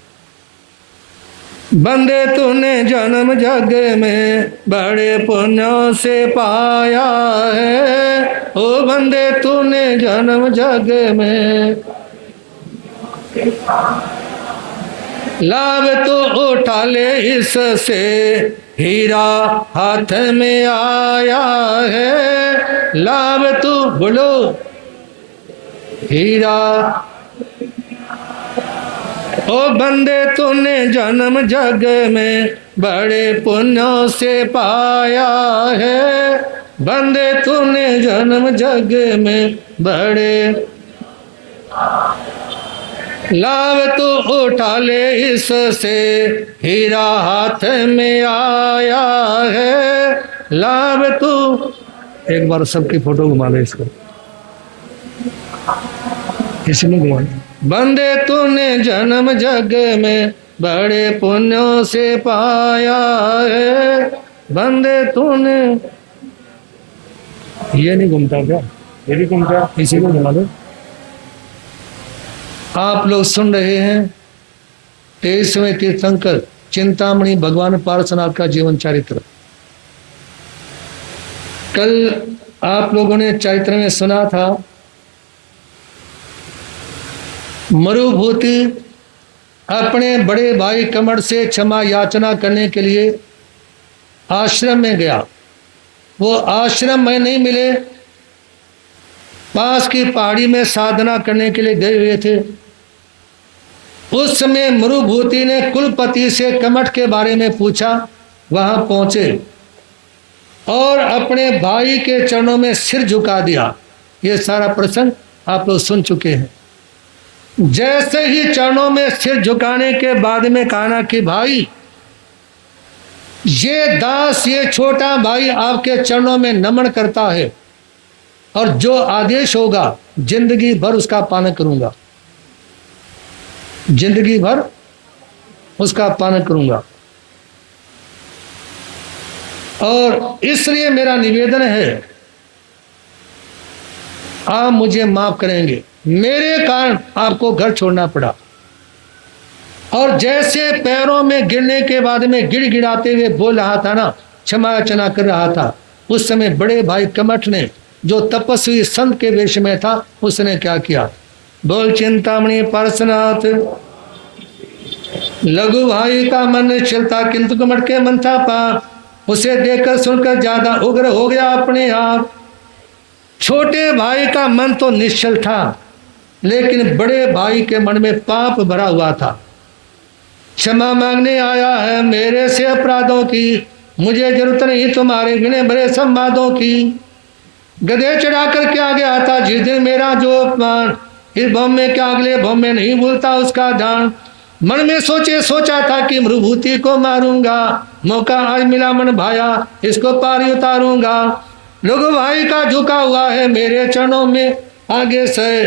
बंदे तूने जन्म जग में बड़े पुण्यों से पाया है, ओ बंदे तूने जन्म जग में लाभ तो उठा ले इससे, हीरा हाथ में आया है, लाभ तो बोलो हीरा। ओ बंदे तूने जन्म जग में बड़े पुण्यों से पाया है, बंदे तूने जन्म जग में बड़े लाभ तो उठा ले इससे, हीरा हाथ में आया है, लाभ तो। एक बार सबकी फोटो घुमा ले इसको, किसी में घुमा। बंदे तूने जन्म जग में बड़े पुण्यों से पाया है, बंदे तूने। ये नहीं घूमता क्या? ये भी घूमता, इसी को घुमा दो। आप लोग सुन रहे हैं 23वें तीर्थंकर चिंतामणि भगवान पार्श्वनाथ का जीवन चरित्र। कल आप लोगों ने चरित्र में सुना था, मरुभूति अपने बड़े भाई कमर से क्षमा याचना करने के लिए आश्रम में गया। वो आश्रम में नहीं मिले, पास की पहाड़ी में साधना करने के लिए गए हुए थे। उस समय मरुभूति ने कुलपति से कमठ के बारे में पूछा। वहां पहुंचे और अपने भाई के चरणों में सिर झुका दिया। ये सारा प्रसंग आप लोग सुन चुके हैं। जैसे ही चरणों में सिर झुकाने के बाद में कहा कि भाई, ये दास, ये छोटा भाई आपके चरणों में नमन करता है और जो आदेश होगा जिंदगी भर उसका पालन करूंगा, जिंदगी भर उसका पालन करूंगा। और इसलिए मेरा निवेदन है, आप मुझे माफ करेंगे, मेरे कारण आपको घर छोड़ना पड़ा। और जैसे पैरों में गिरने के बाद में गिड़गिड़ाते हुए बोल रहा था ना, क्षमा याचना कर रहा था, उस समय बड़े भाई कमठ ने, जो तपस्वी संत के वेश में था, उसने क्या किया? बोल चिंतामणि पार्श्वनाथ। लघु भाई का मन निश्चल था, किंतु कमठ के मन था पाप। उसे देखकर सुनकर ज्यादा उग्र हो गया अपने आप। छोटे भाई का मन तो निश्चल था, लेकिन बड़े भाई के मन में पाप भरा हुआ था। क्षमा मांगने आया है मेरे से अपराधों की, मुझे जरूरत नहीं तुम्हारे गिने भरे संवादों की। गधे चढ़ाकर क्या गया था जिस दिन मेरा जो अपमान, इस भव में क्या अगले भव में नहीं भूलता उसका ध्यान। मन में सोचा था कि मरुभूति को मारूंगा, मौका आज मिला मन भाया, इसको पारी उतारूंगा। लघु भाई का झुका हुआ है मेरे चरणों में आगे से,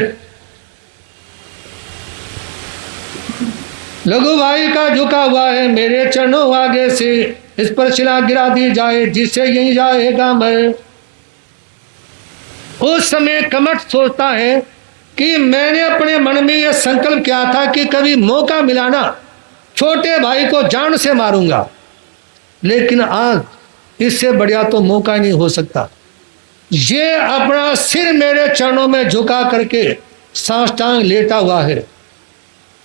लघु भाई का झुका हुआ है मेरे चरणों आगे से, इस पर शिला गिरा दी जाए जिससे यही जाएगा मैं। उस समय कमठ सोचता है कि मैंने अपने मन में यह संकल्प किया था कि कभी मौका मिला ना, छोटे भाई को जान से मारूंगा, लेकिन आज इससे बढ़िया तो मौका नहीं हो सकता। ये अपना सिर मेरे चरणों में झुका करके साष्टांग लेटा हुआ है,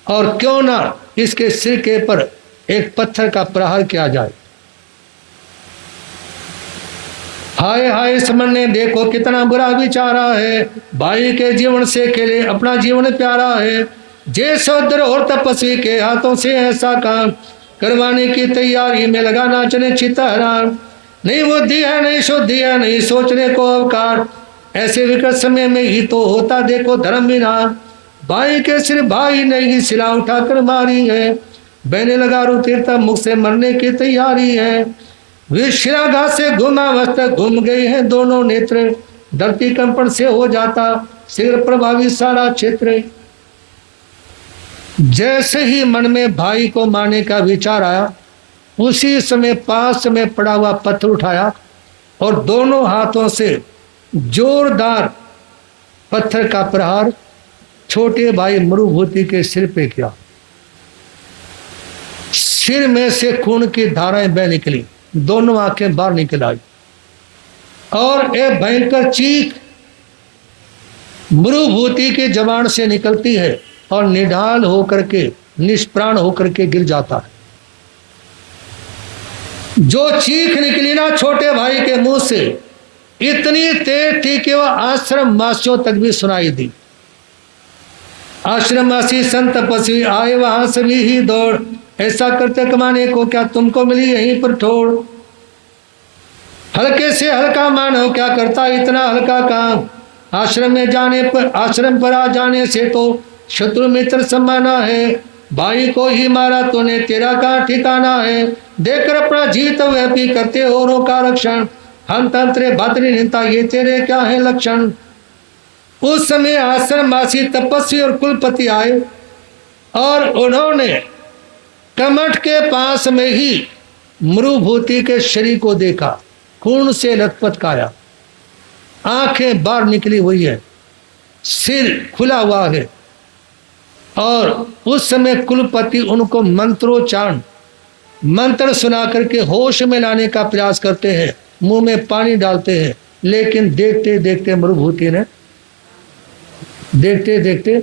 और क्यों ना इसके सिर के पर एक पत्थर का प्रहार किया जाए। हाय हाय समझने देखो कितना बुरा विचारा है, भाई के जीवन से खेले अपना जीवन प्यारा है। जे सौद्र और तपस्वी के हाथों से ऐसा काम करवाने की तैयारी में लगा नाचने चित्तहरान। नहीं बुद्धि है नहीं शुद्धि है नहीं सोचने को अवकार, ऐसे विकट समय में ही तो होता देखो धर्म विनाश। भाई के सिर भाई ने ही सिला उठाकर मारी है, बहने लगा रुतीरता मुख से मरने की तैयारी है। विश्राघात से घुमावस्थ घूम गए हैं दोनों नेत्र, धरती कंपन से हो जाता शीघ्र प्रभावी सारा क्षेत्र। जैसे ही मन में भाई को मारने का विचार आया, उसी समय पास में पड़ा हुआ पत्थर उठाया और दोनों हाथों से जोरदार पत्थर का प्रहार छोटे भाई मरुभूति के सिर पे किया। सिर में से खून की धाराएं बह निकली, दोनों आंखें बाहर निकल आई और एक भयंकर चीख मरुभूति की जबान से निकलती है और निढाल होकर के, निष्प्राण होकर के गिर जाता है। जो चीख निकली ना छोटे भाई के मुंह से, इतनी तेज थी कि वह आश्रम वासियों तक भी सुनाई दी। आश्रमवासी संत तपस्वी आए, वहां सभी ही दौड़, ऐसा करते कमाने को क्या तुमको मिली यहीं पर ठोड़। हल्के से हल्का मानव क्या करता इतना हल्का काम। आश्रम में जाने पर, आश्रम पर आ जाने से तो शत्रु मित्र समाना है। भाई को ही मारा तूने, तेरा कहाँ ठिकाना है। देखकर अपना जीत वह भी करते औरों का रक्षण। हम तंत्रे भद्री निंदा, ये तेरे क्या है लक्षण। उस समय आश्रमवासी तपस्वी और कुलपति आए और उन्होंने कमठ के पास में ही मरुभूति के शरीर को देखा। खून से लथपथ काया, आंखें बाहर निकली हुई है, सिर खुला हुआ है। और उस समय कुलपति उनको मंत्रोच्चारण, मंत्र सुना करके होश में लाने का प्रयास करते हैं, मुंह में पानी डालते हैं, लेकिन देखते देखते मरुभूति ने देखते देखते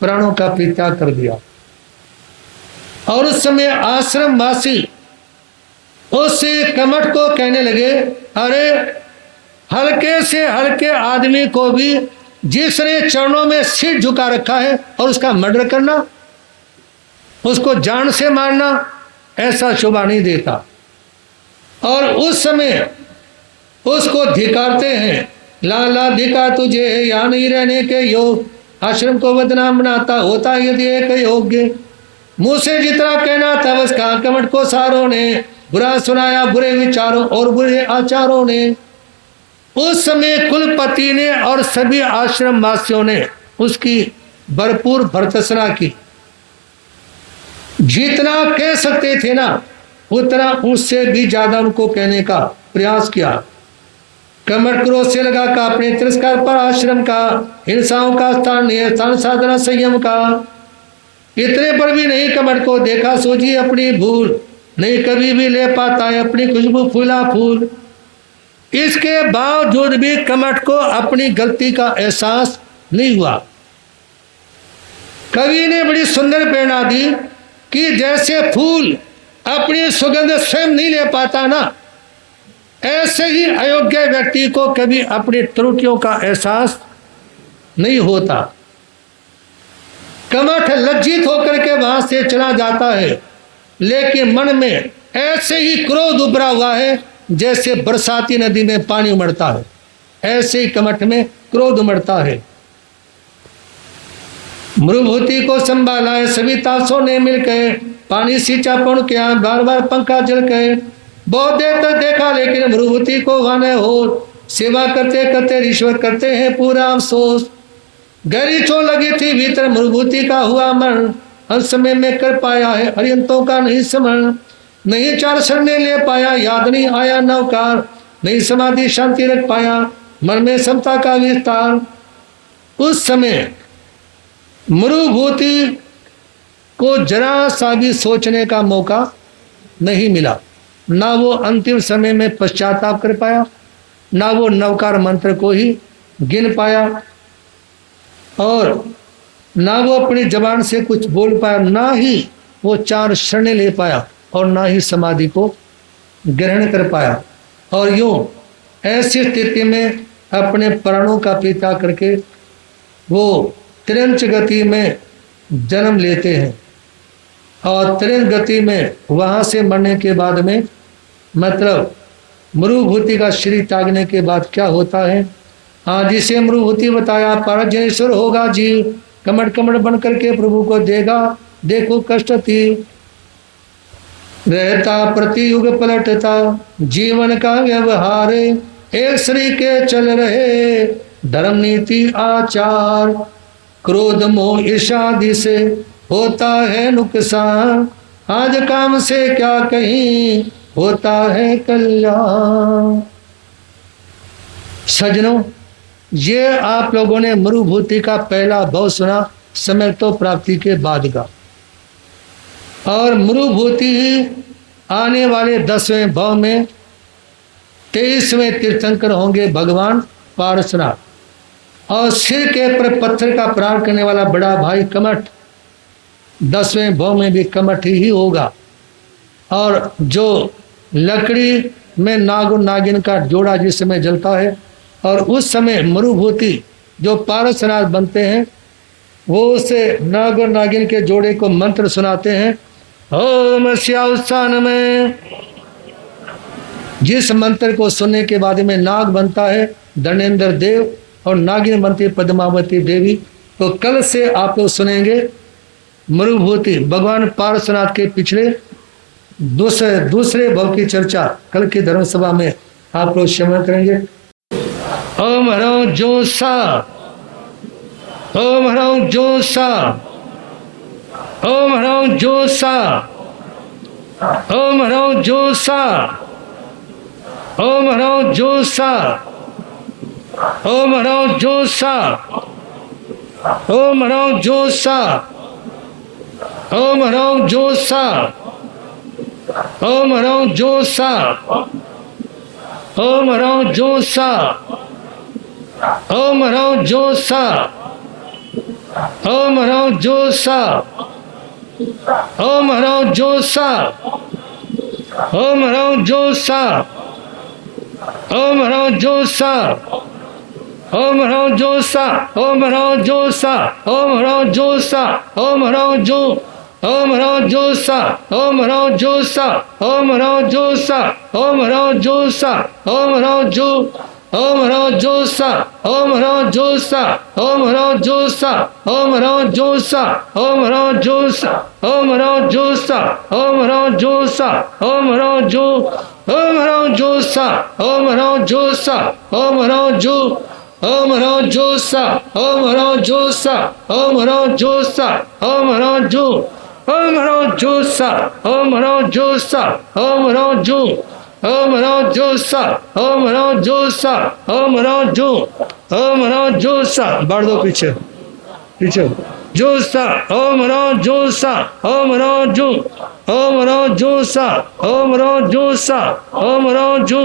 प्राणों का परित्याग कर दिया। और उस समय आश्रमवासी उस कमठ को कहने लगे, अरे हल्के से हल्के आदमी को भी जिसने चरणों में सिर झुका रखा है और उसका मर्डर करना, उसको जान से मारना, ऐसा शोभा नहीं देता। और उस समय उसको धिकारते हैं, लाला धिका तुझे है या नहीं रहने के योग। आश्रम को बदनाम बनाता होता यदि एक योग्य। मुंह से जितना कहना था बस कहा, कमठ को सारों ने बुरा सुनाया, बुरे विचारों और बुरे आचारों ने। उस समय कुलपति ने और सभी आश्रम वासियों ने उसकी भरपूर भर्त्सना की। जितना कह सकते थे ना, उतना उससे भी ज्यादा उनको कहने का प्रयास किया। कमर क्रोध से लगा का अपने तिरस्कार पर आश्रम का, हिंसाओं का स्थान स्थान साधना संयम का। इतने पर भी नहीं कमर को देखा सोची अपनी भूल, नहीं कभी भी ले पाता है अपनी खुशबू फूला फूल। इसके बावजूद भी कमठ को अपनी गलती का एहसास नहीं हुआ। कवि ने बड़ी सुंदर प्रेरणा दी कि जैसे फूल अपनी सुगंध स्वयं नहीं ले पाता ना, ऐसे ही अयोग्य व्यक्ति को कभी अपनी त्रुटियों का एहसास नहीं होता। कमठ लज्जित होकर के वहां से चला जाता है, लेकिन मन में ऐसे ही क्रोध उभरा हुआ है जैसे बरसाती नदी में पानी उमड़ता है, ऐसे ही कमठ में क्रोध उमड़ता है। मरुभूति को संभाला है सभी तासों ने मिलकर, पानी सींचा पूर्ण किया, बार बार पंखा जल गए। बहुत देर तक देखा लेकिन मरुभूति को वहां हो, सेवा करते करते रिश्वत करते हैं पूरा अफसोस। गहरी चोट लगी थी भीतर मरुभूति का हुआ मरण, अंत समय में कर पाया है अरियंतों का नहीं स्मरण। नहीं चार शरणे ले पाया, याद नहीं आया नवकार, नहीं समाधि शांति रख पाया, मन में समता का विस्तार। उस समय मरुभूति को जरा सा भी सोचने का मौका नहीं मिला। ना वो अंतिम समय में पश्चाताप कर पाया, ना वो नवकार मंत्र को ही गिन पाया, और ना वो अपनी जबान से कुछ बोल पाया, ना ही वो चार शरणें ले पाया, और ना ही समाधि को ग्रहण कर पाया। और यूं ऐसी स्थिति में अपने प्राणों का परित्याग करके वो त्रिंच गति में जन्म लेते हैं। और त्रिंच गति में वहां से मरने के बाद में, मतलब मरुभूति का शरीर त्यागने के बाद क्या होता है, हाँ, जिसे मरुभूति बताया पारजनेश्वर होगा जीव, कमर कमर बन करके प्रभु को देगा, देखो कष्ट थी रहता प्रति युग पलटता, जीवन का व्यवहार एक श्री के चल रहे, धर्म नीति आचार, क्रोध मोह ईर्ष्यादि से होता है नुकसान, आज काम से क्या कहीं होता है कल्याण। सजनों, ये आप लोगों ने मरुभूति का पहला भाव सुना, समय तो प्राप्ति के बाद का। और मरुभूति ही आने वाले 10वें भाव में 23वें तीर्थंकर होंगे भगवान पारसनाथ। और सिर के पर पत्थर का प्राण करने वाला बड़ा भाई कमठ 10वें भाव में भी कमठ ही होगा। और जो लकड़ी में नाग और नागिन का जोड़ा जिस समय जलता है, और उस समय मरुभूति जो पारसनाथ बनते हैं, वो उसे नाग और नागिन के जोड़े को मंत्र सुनाते हैं। ओम स्याउत्थान में, जिस मंत्र को सुनने के बाद में नाग बनता है धनेन्द्र देव और नागिन बनती पद्मावती देवी। तो कल से आप लोग सुनेंगे मरुभूति भगवान पारसनाथ के पिछले दूसरे भव की चर्चा कल की धर्म सभा में आप लोग श्रवण करेंगे। ओम ह्रौं जोसा, ओम ह्रौं जोसा, ओम ह्रौं जोसा, ओम ह्रौं जोसा, ओम ह्रौं जोसा, ओम ह्रौं जोसा, ओम ह्रौं जोसा, ओम ह्रौं जोसा, ओम ह्रौं जोसा, ओम ह्रौं जोसा, ओम ह्रौं जोसा, ओम ह्रौं जोसा, ओम ह्रौं जोसा, ओम ह्रौं जोसा, ओम ह्रौं जोसा, ओम ह्रौं जोसा, ओम ह्रौं जोसा, ओम ह्रौं जोसा, ओम ह्रौं जो, ओम ह्रौं जोसा, ओम ह्रौं जोसा, ओम ह्रौं जोसा, ओम ह्रौं जोसा, ओम ह्रौं जो, ओम ह्रौं जोसा, ओम ह्रौं जोसा, ओम ह्रौं जोसा, ओम ह्रौं जोसा, ओम ह्रौं जोसा, ओम ह्रौं जोसा, ओम ह्रौं जोसा, ओम ह्रौं जो, ओम ह्रौं जोसा, ओम ह्रौं जोसा, ओम ह्रौं जो, ओम ह्रौं जोसा, ओम ह्रौं जोसा, ओम ह्रौं जोसा, ओम ह्रौं जो, ओम ह्रौं जोसा, ओम ह्रौं जोसा, ओम ह्रौं जो, ओम ह्रौं जोसा, ओम ह्रौं जोसा, ओम ह्रौं जो, ओम ह्रौं जोसा, बढ़ दो पीछे पीछे, जोसा, ओम ह्रौं जोसा, ओम ह्रौं जो, ओम ह्रौं जोसा, ओम ह्रौं जोसा, ओम ह्रौं जो,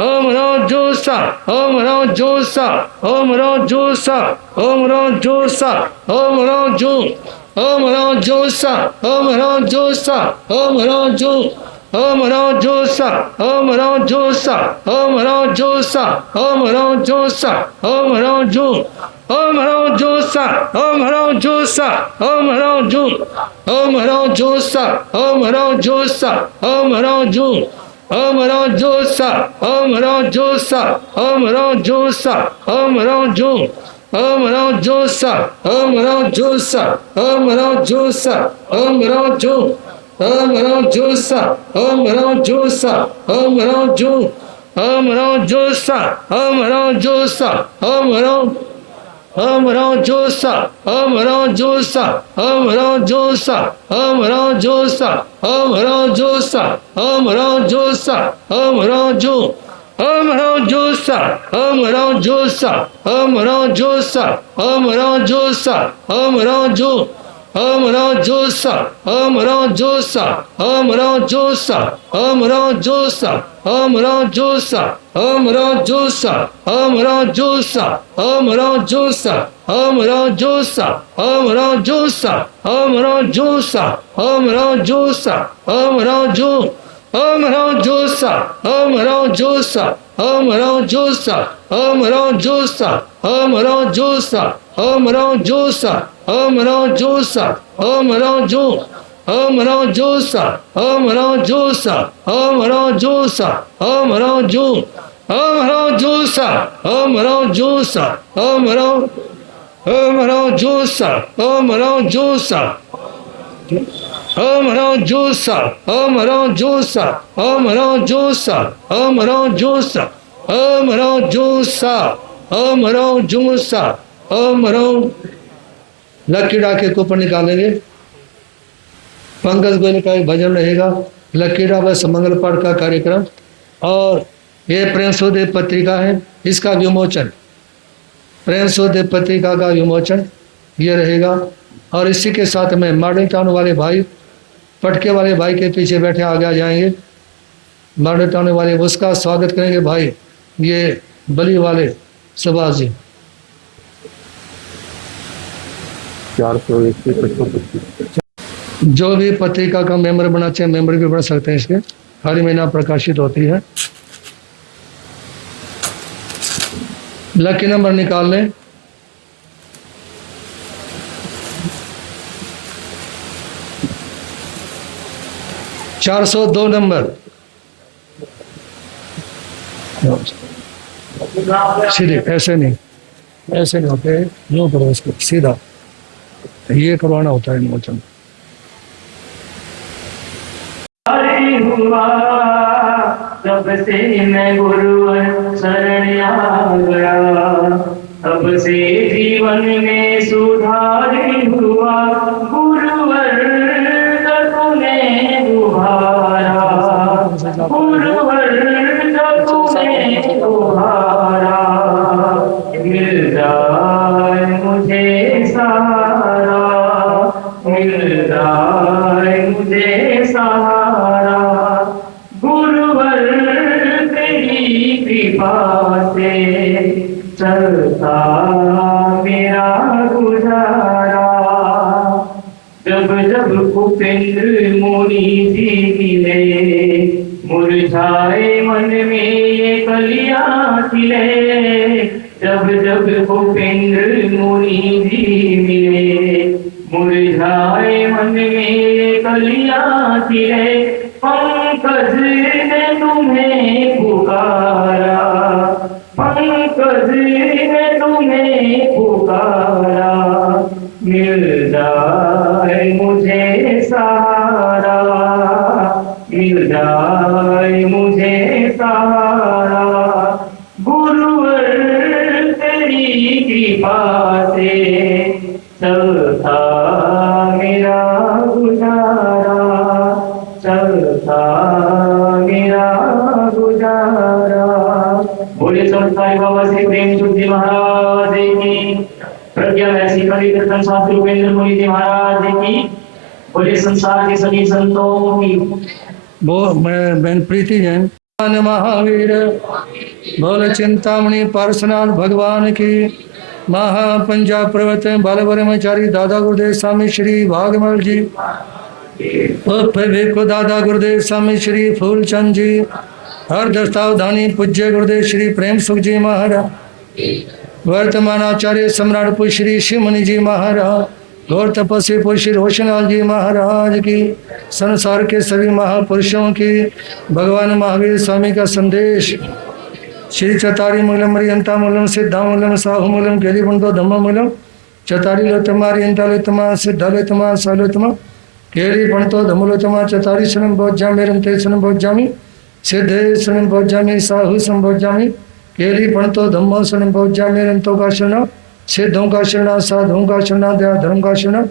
ओम ह्रौं जोसा, ओम ह्रौं जोसा, ओम ह्रौं जोसा, ओम ह्रौं जोसा, ओम ह्रौं जो, ओम ह्रौं जोसा, ओम ह्रौं जोसा, ओम ह्रौं जो, ओम ह्रौं जोसा, ओम ह्रौं जोसा, ओम ह्रौं जोसा, ओम ह्रौं जोसा, ओम ह्रौं जो, ओम ह्रौं जोसा, ओम ह्रौं जोसा, ओम ह्रौं जो, ओम ह्रौं जोसा, ओम ह्रौं जोसा, ओम ह्रौं जो, ओम ह्रौं जोसा, ओम ह्रौं जोसा, ओम ह्रौं जोसा, ओम ह्रौं जो, ओम ह्रौं जोसा, ओम ह्रौं जोसा, ओम ह्रौं जोसा, ओम ह्रौं जो, ओम ह्रौं जोसा, ओम ह्रौं जोसा, ओम ह्रौं जो, ओम ह्रौं जोसा, ओम ह्रौं जोसा, ओम ह्रौं, ओम ह्रौं जोसा, ओम ह्रौं जोसा, ओम ह्रौं जोसा, ओम ह्रौं जोसा, ओम ह्रौं जोसा, ओम ह्रौं जोसा, ओम ह्रौं जो, ओम ह्रौं जोसा, ओम ह्रौं जोसा, ओम ह्रौं जोसा, ओम ह्रौं जोसा, ओम ह्रौं जो, ओम ह्रौं जोसा, ओम ह्रौं जोसा, ओम ह्रौं जोसा, ओम ह्रौं जोसा, ओम ह्रौं जोसा, ओम ह्रौं जोसा, ओम ह्रौं जोसा, ओम ह्रौं जोसा, ओम ह्रौं जोसा, ओम ह्रौं जोसा, ओम ह्रौं जोसा, ओम ह्रौं जोसा, ओम ह्रौं जो, ओम ह्रौं जोसा, ओम ह्रौं जोसा, ओम ह्रौं जोसा, ओम ह्रौं जोसा, ओम ह्रौं जोसा, ओम ह्रौं जोसा, ओम ह्रौं जोसा, ओम ह्रौं जो, ओम ह्रौं जोसा, ओम ह्रौं जोसा, ओम ह्रौं जोसा, ओम ह्रौं जो, ओम ह्रौं जोसा, ओम ह्रौं जोसा, ओम ह्रौं, ओम ह्रौं जोसा, ओम ह्रौं जोसा, ओम ह्रौं जोसा, ओम ह्रौं जोसा, ओम ह्रौं जोसा, ओम ह्रौं जोसा, ओम ह्रौं जोसा, ओम ह्रौं जोसा, ओम ह्रौं। लकीड़ा के ऊपर निकालेंगे। पंकज गोयल का एक भजन रहेगा, लकीरा बस मंगल पाठ का कार्यक्रम, और ये प्रेम सुदेव पत्रिका है, इसका विमोचन, प्रेम सुदेव पत्रिका का विमोचन ये रहेगा। और इसी के साथ में मॉडल टाउन वाले भाई, पटके वाले भाई के पीछे बैठे आगे आ जाएंगे, मॉडल टाउन वाले, उसका स्वागत करेंगे भाई ये बली वाले सुभाष जी। 421 जो भी पत्रिका का मेंबर बना चाहे मेंबर भी बन सकते हैं, इसके हर महीना प्रकाशित होती है। लकी नंबर निकाल लें। चार 402 नंबर, सीधे, ऐसे नहीं, ऐसे नहीं होते, यूं करो इसको सीधा, ये करवाना होता है मोचन। हुआ तब से मैं गुरुवर शरण आ गया, तब से जीवन में सुधार हुआ, गुरुवर तूने उभारा, गुरुवर तूने उभारा, मिल जाए मुझे सहारा, मिल जाए मुझे सहारा, गुरुवर तेरी कृपा से चलता मेरा गुजारा। जब जब उपेंद्र मुनि जी मिले, मुरझाए मन में ये कलियां खिले, जब जब उपेंद्र मुनि जी मिले, मुरझाए मन में ये कलियां खिले, पंकज ने तुम्हें पुकारा, पंकज ने तुम्हें पुकारा, मिल जाए मुझे सहारा, मिल जाए मुझे सहारा, गुरुवर तेरी कृपा से चलता मेरा गुजारा, चलता मेरा गुजारा। बोले संस्थाई बाबा श्री प्रेम सुख जी महाराज की, प्रज्ञा ऐसी कवि कीर्तन शास्त्री उपेंद्र मुनि जी महाराज की, बोले संसार के सभी संतों की। वो मैं बहन प्रीति जैन महावीर, बोल चिंतामणि पार्श्वनाथ भगवान की, महापंजा पर्वत बालब्रह्मचारी दादा गुरुदेव स्वामी श्री भागमल जी, को दादा गुरुदेव स्वामी श्री फूलचंद जी, हर दस्तावधानी पूज्य गुरुदेव श्री प्रेम सुख जी महाराज, वर्तमान आचार्य सम्राट पुष्य श्री शिवमुनि जी महाराज, गौर तपस्वी पुरुष श्री रोशनलाल जी महाराज की, संसार के सभी महापुरुषों की, भगवान महावीर स्वामी का संदेश, श्री चतारी मूलम रियंता मूलम सिद्धा मूलम साहु मूलम गेली बंदो धम्म मूलम चतारी लोतमा रियंता लोतमा सिद्धा लोतमा सालोतमा केली पंतो धमुलोतमा चतारी शरण भोज्यामि रंते शरण भोज्यामि सिद्धे शरण भोज्यामि साहु शरण भोज्यामि केली पंतो धम्मो शरण भोज्यामि रंतो का शरण सिद्धों का शरण साधुओं का शरण दया धर्म का शरण,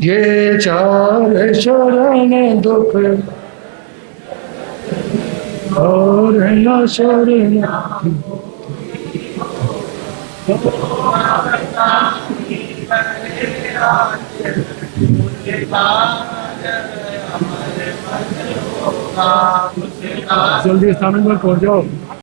ये चार शरण दुख और न शरण। जल्दी सामने में पहुंच जाओ।